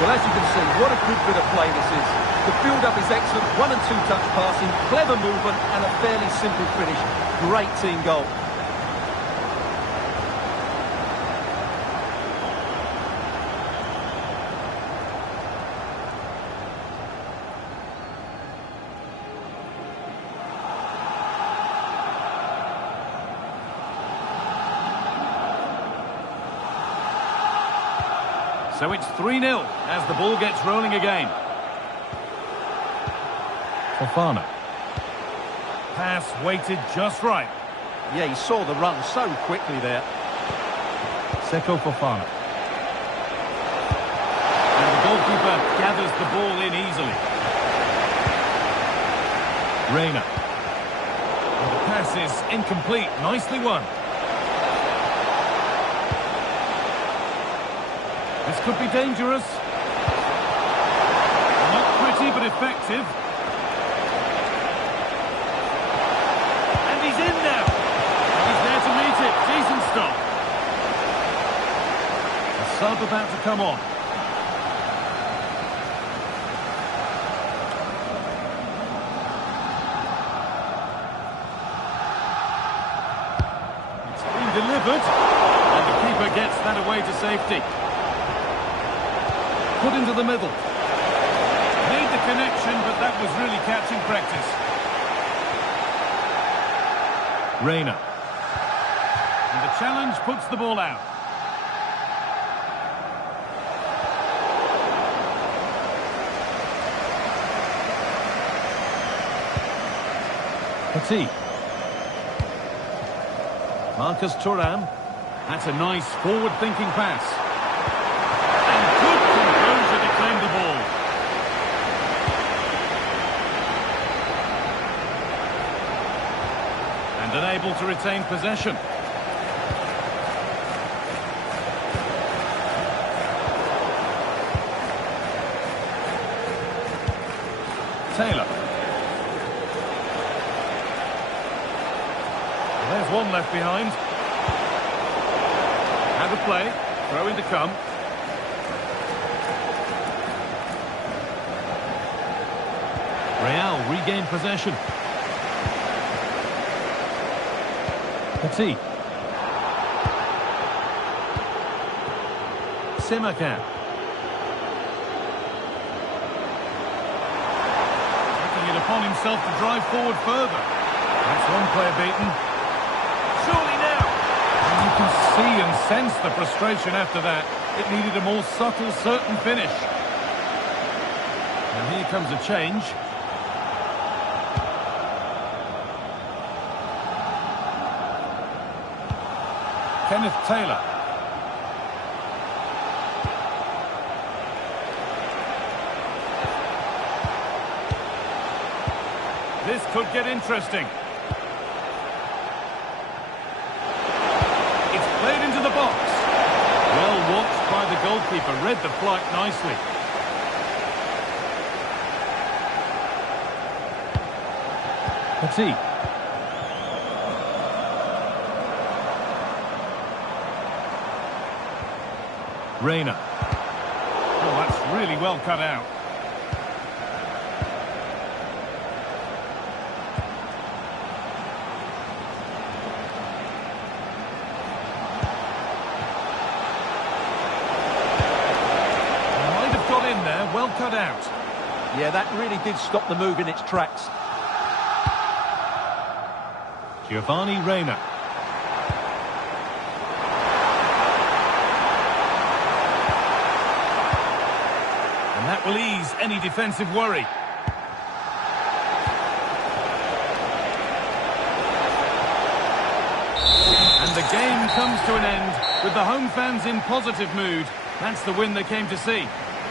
Well, as you can see, what a good bit of play this is. The build-up is excellent, 1- and 2-touch passing, clever movement, and a fairly simple finish. Great team goal. So it's 3-0 as the ball gets rolling again. Fofana. Pass weighted just right. Yeah, he saw the run so quickly there. Seko Fofana. And the goalkeeper gathers the ball in easily. Reina. And the pass is incomplete. Nicely won. This could be dangerous. Not pretty, but effective. And he's in now. He's there to meet it. Decent stop. A sub about to come on. It's been delivered. And the keeper gets that away to safety. Put into the middle. Made the connection, but that was really catching practice. Reina. And the challenge puts the ball out. Petit. Marcus Thuram. That's a nice forward-thinking pass. And good composure to claim the ball. And unable to retain possession. Taylor. There's one left behind. Have a play. Throw in to come. Real regain possession. Petit. Simakan. Taking it upon himself to drive forward further. That's one player beaten. Surely now. And you can see and sense the frustration after that. It needed a more subtle, certain finish. And here comes a change. Kenneth Taylor. This could get interesting. It's played into the box. Well watched by the goalkeeper. Read the flight nicely. Petit. Reina. Oh, that's really well cut out. Might have got in there, well cut out. Yeah, that really did stop the move in its tracks. Giovanni Reina. And that will ease any defensive worry. And the game comes to an end with the home fans in positive mood. That's the win they came to see.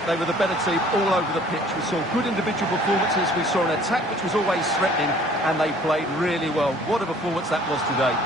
They were the better team all over the pitch. We saw good individual performances. We saw an attack which was always threatening, and they played really well. What a performance that was today.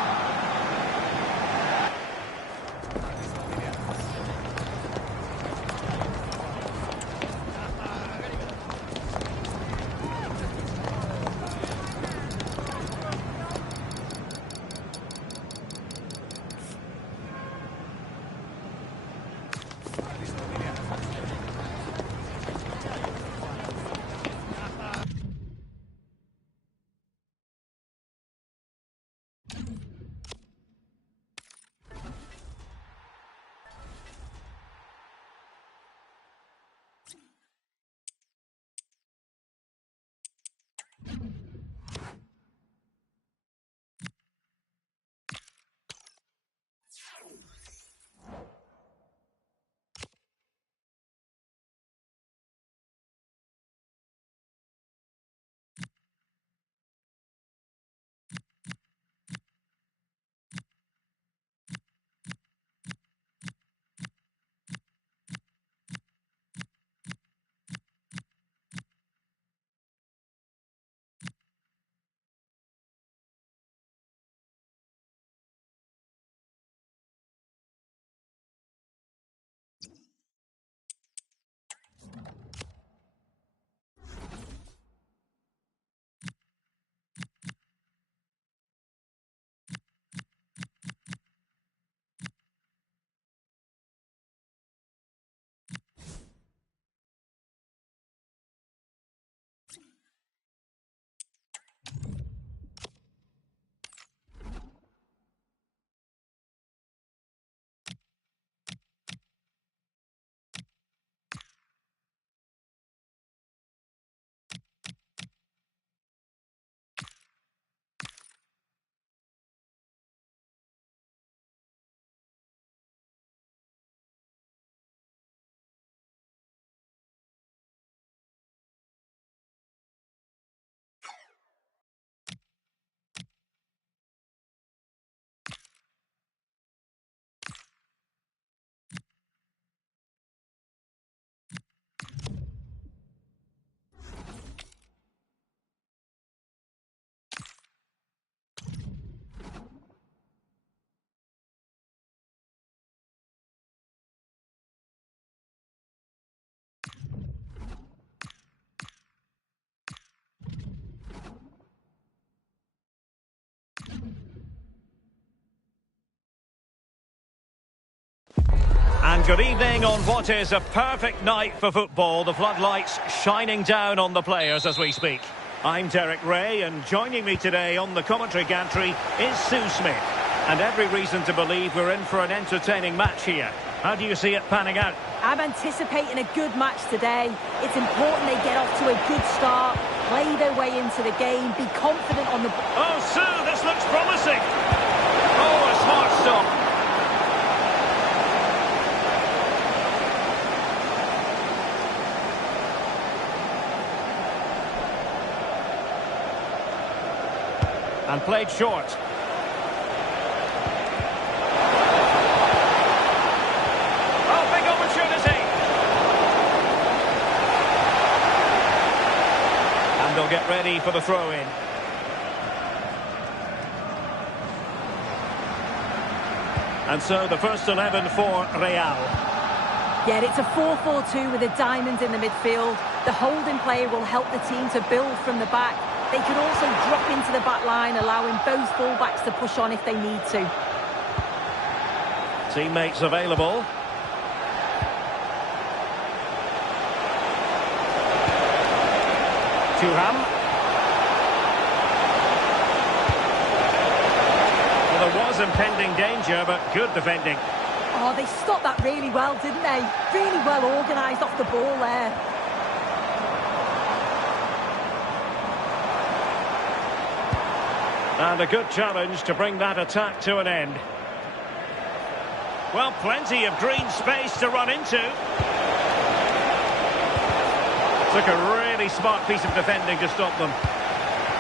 Good evening on what is a perfect night for football. The floodlights shining down on the players as we speak. I'm Derek Ray, and joining me today on the commentary gantry is Sue Smith. And every reason to believe we're in for an entertaining match here. How do you see it panning out? I'm anticipating a good match today. It's important they get off to a good start, play their way into the game, be confident on the... Oh, Sue, this looks promising. Oh, a smart stop. And played short. Oh, big opportunity. And they'll get ready for the throw-in. And so the first 11 for Real. Yeah, it's a 4-4-2 with a diamond in the midfield. The holding player will help the team to build from the back. They can also drop into the back line, allowing both fullbacks to push on if they need to. Teammates available. Thuram. Well, there was impending danger, but good defending. Oh, they stopped that really well, didn't they? Really well organised off the ball there. And a good challenge to bring that attack to an end. Well, plenty of green space to run into. Took a really smart piece of defending to stop them.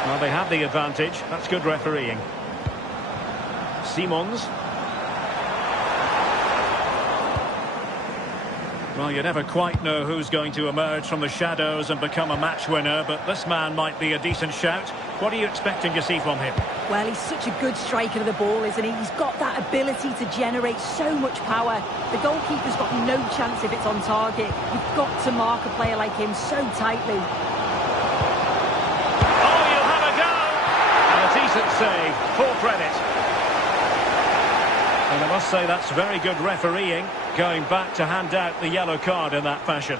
Well, they have the advantage. That's good refereeing. Simons. Well, you never quite know who's going to emerge from the shadows and become a match winner, but this man might be a decent shout. What are you expecting to see from him? Well, he's such a good striker of the ball, isn't he? He's got that ability to generate so much power. The goalkeeper's got no chance if it's on target. You've got to mark a player like him so tightly. Oh, you'll have a go! And a decent save. Full credit. And I must say that's very good refereeing, going back to hand out the yellow card in that fashion.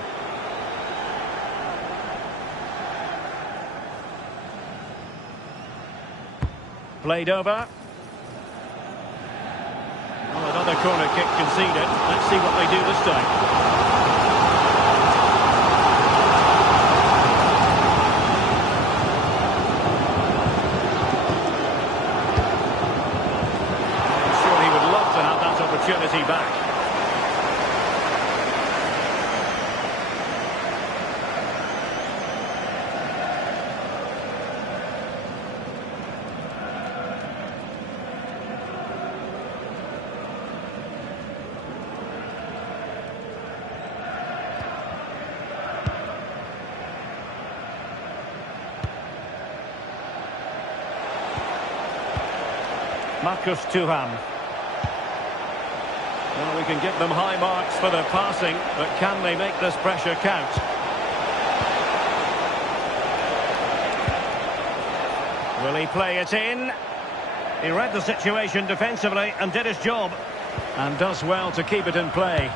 Played over. Oh, another corner kick conceded. Let's see what they do this time. I'm sure he would love to have that opportunity back. Thuram. Well, we can give them high marks for their passing, but can they make this pressure count? Will he play it in? He read the situation defensively and did his job. And does well to keep it in play.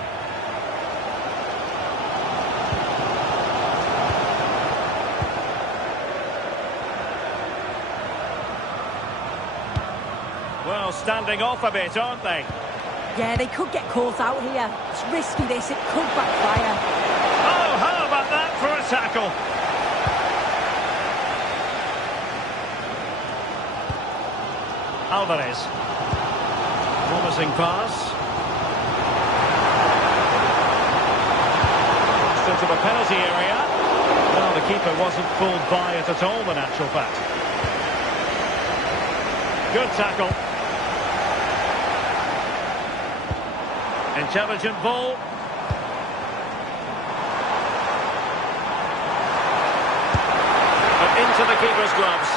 Well, standing off a bit, aren't they? Yeah, they could get caught out here. It's risky, this. It could backfire. Oh, how about that for a tackle? Alvarez. Promising pass. Into the penalty area. Well, the keeper wasn't fooled by it at all, in actual fact. Good tackle. Intelligent ball. But into the keeper's gloves.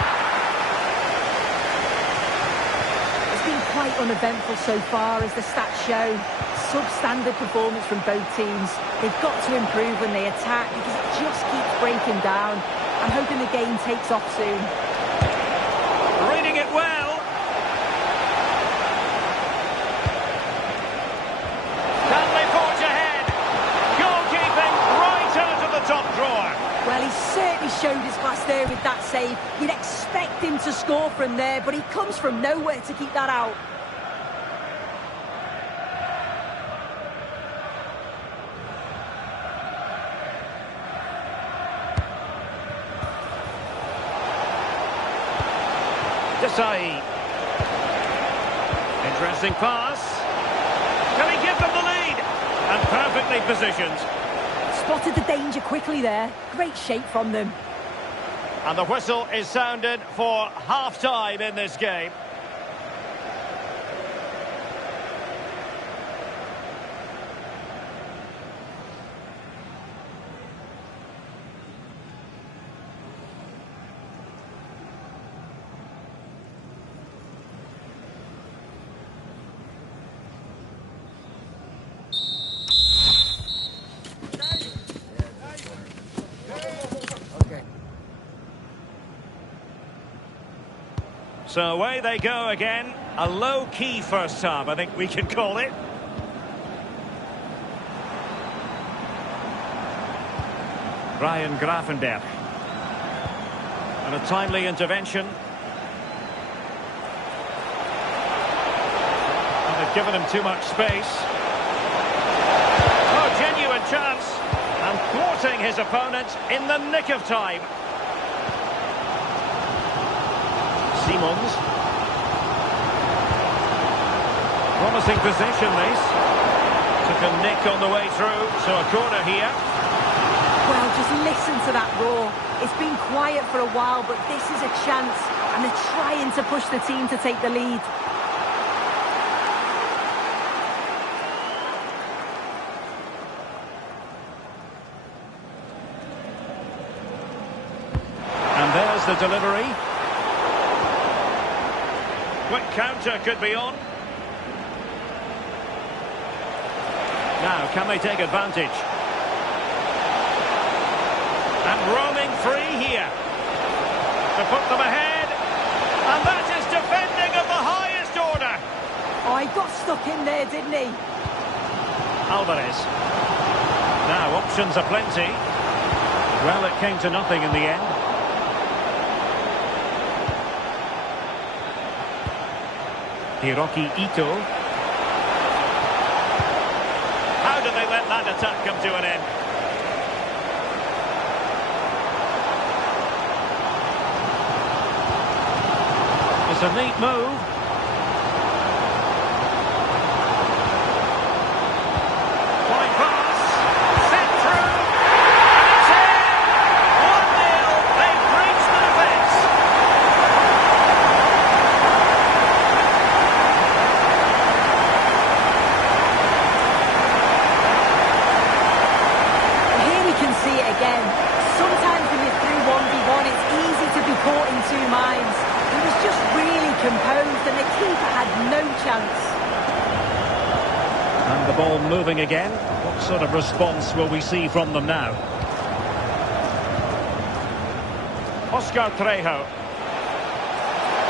It's been quite uneventful so far, as the stats show. Substandard performance from both teams. They've got to improve when they attack, because it just keeps breaking down. I'm hoping the game takes off soon. Reading it well. Can they forge showed his class there with that save. You'd expect him to score from there, but he comes from nowhere to keep that out. Desai. Interesting pass. Can he give them the lead? And perfectly positioned. Spotted the danger quickly there. Great shape from them. And the whistle is sounded for half-time in this game. So away they go again. A low-key first half, I think we can call it. Ryan Gravenberch. And a timely intervention. And they've given him too much space. Oh, genuine chance. And thwarting his opponent in the nick of time. Simons. Promising possession, this. Took a nick on the way through, so a corner here. Well, just listen to that roar. It's been quiet for a while, but this is a chance, and they're trying to push the team to take the lead. And there's the delivery. Quick counter could be on. Now, can they take advantage? And roaming free here. To put them ahead. And that is defending of the highest order. Oh, he got stuck in there, didn't he? Alvarez. Now, options are plenty. Well, it came to nothing in the end. Hiroki Ito. How do they let that attack come to an end? It's a neat move. Fine pass. Sent through. And it's in. 1-0. They've breached the defence. Here we can see it again. Sometimes when you're through 1v1, it's easy to be caught in two minds. He was just really composed and the keeper had no chance. And the ball moving again. What sort of response will we see from them now? Oscar Trejo.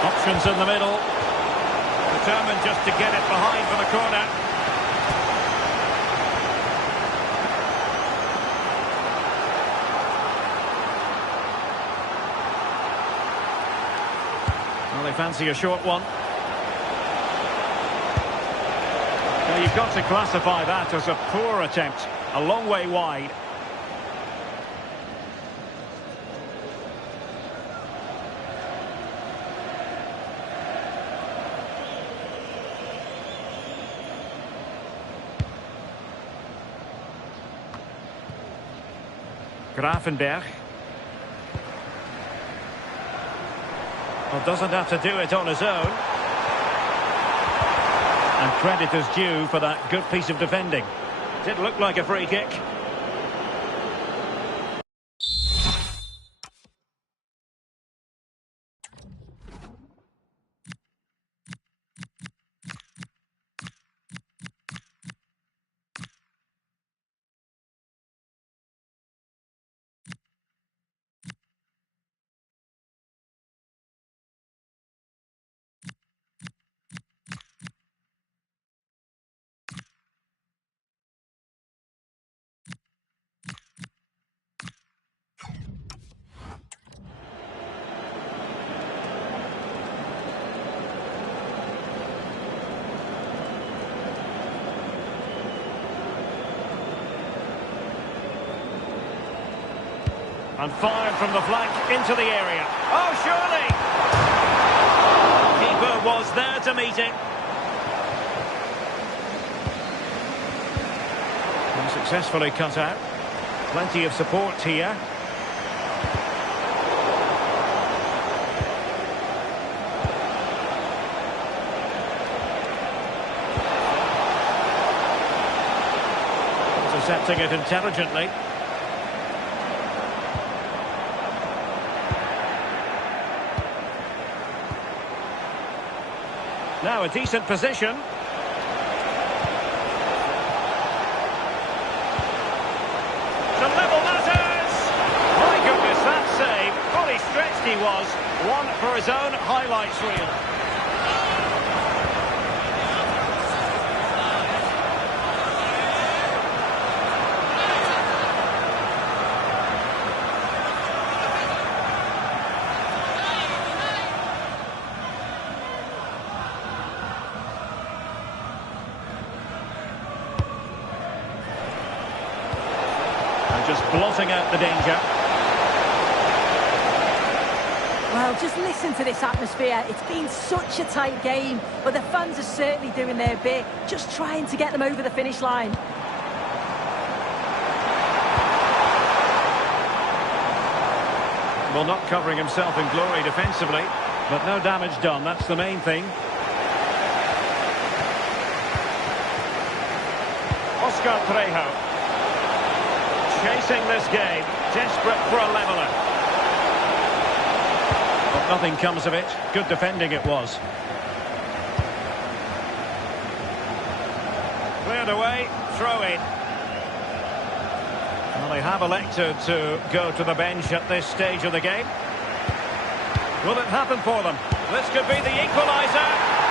Options in the middle. Determined just to get it behind for the corner. Well, they fancy a short one. Well, you've got to classify that as a poor attempt. A long way wide. Gravenberch. Well, doesn't have to do it on his own. And credit is due for that good piece of defending. Did look like a free kick. And fired from the flank into the area. Oh, surely! Keeper was there to meet it. And successfully cut out. Plenty of support here. Intercepting it intelligently. Now a decent position. To level matters! My goodness, that save. Fully stretched he was. One for his own highlights reel. Just blotting out the danger. Well, just listen to this atmosphere. It's been such a tight game, but the fans are certainly doing their bit, just trying to get them over the finish line. Well, not covering himself in glory defensively, but no damage done. That's the main thing. Oscar Trejo. Chasing this game, desperate for a leveller. But nothing comes of it. Good defending it was. Cleared away, throw in. Well, they have elected to go to the bench at this stage of the game. Will it happen for them? This could be the equaliser.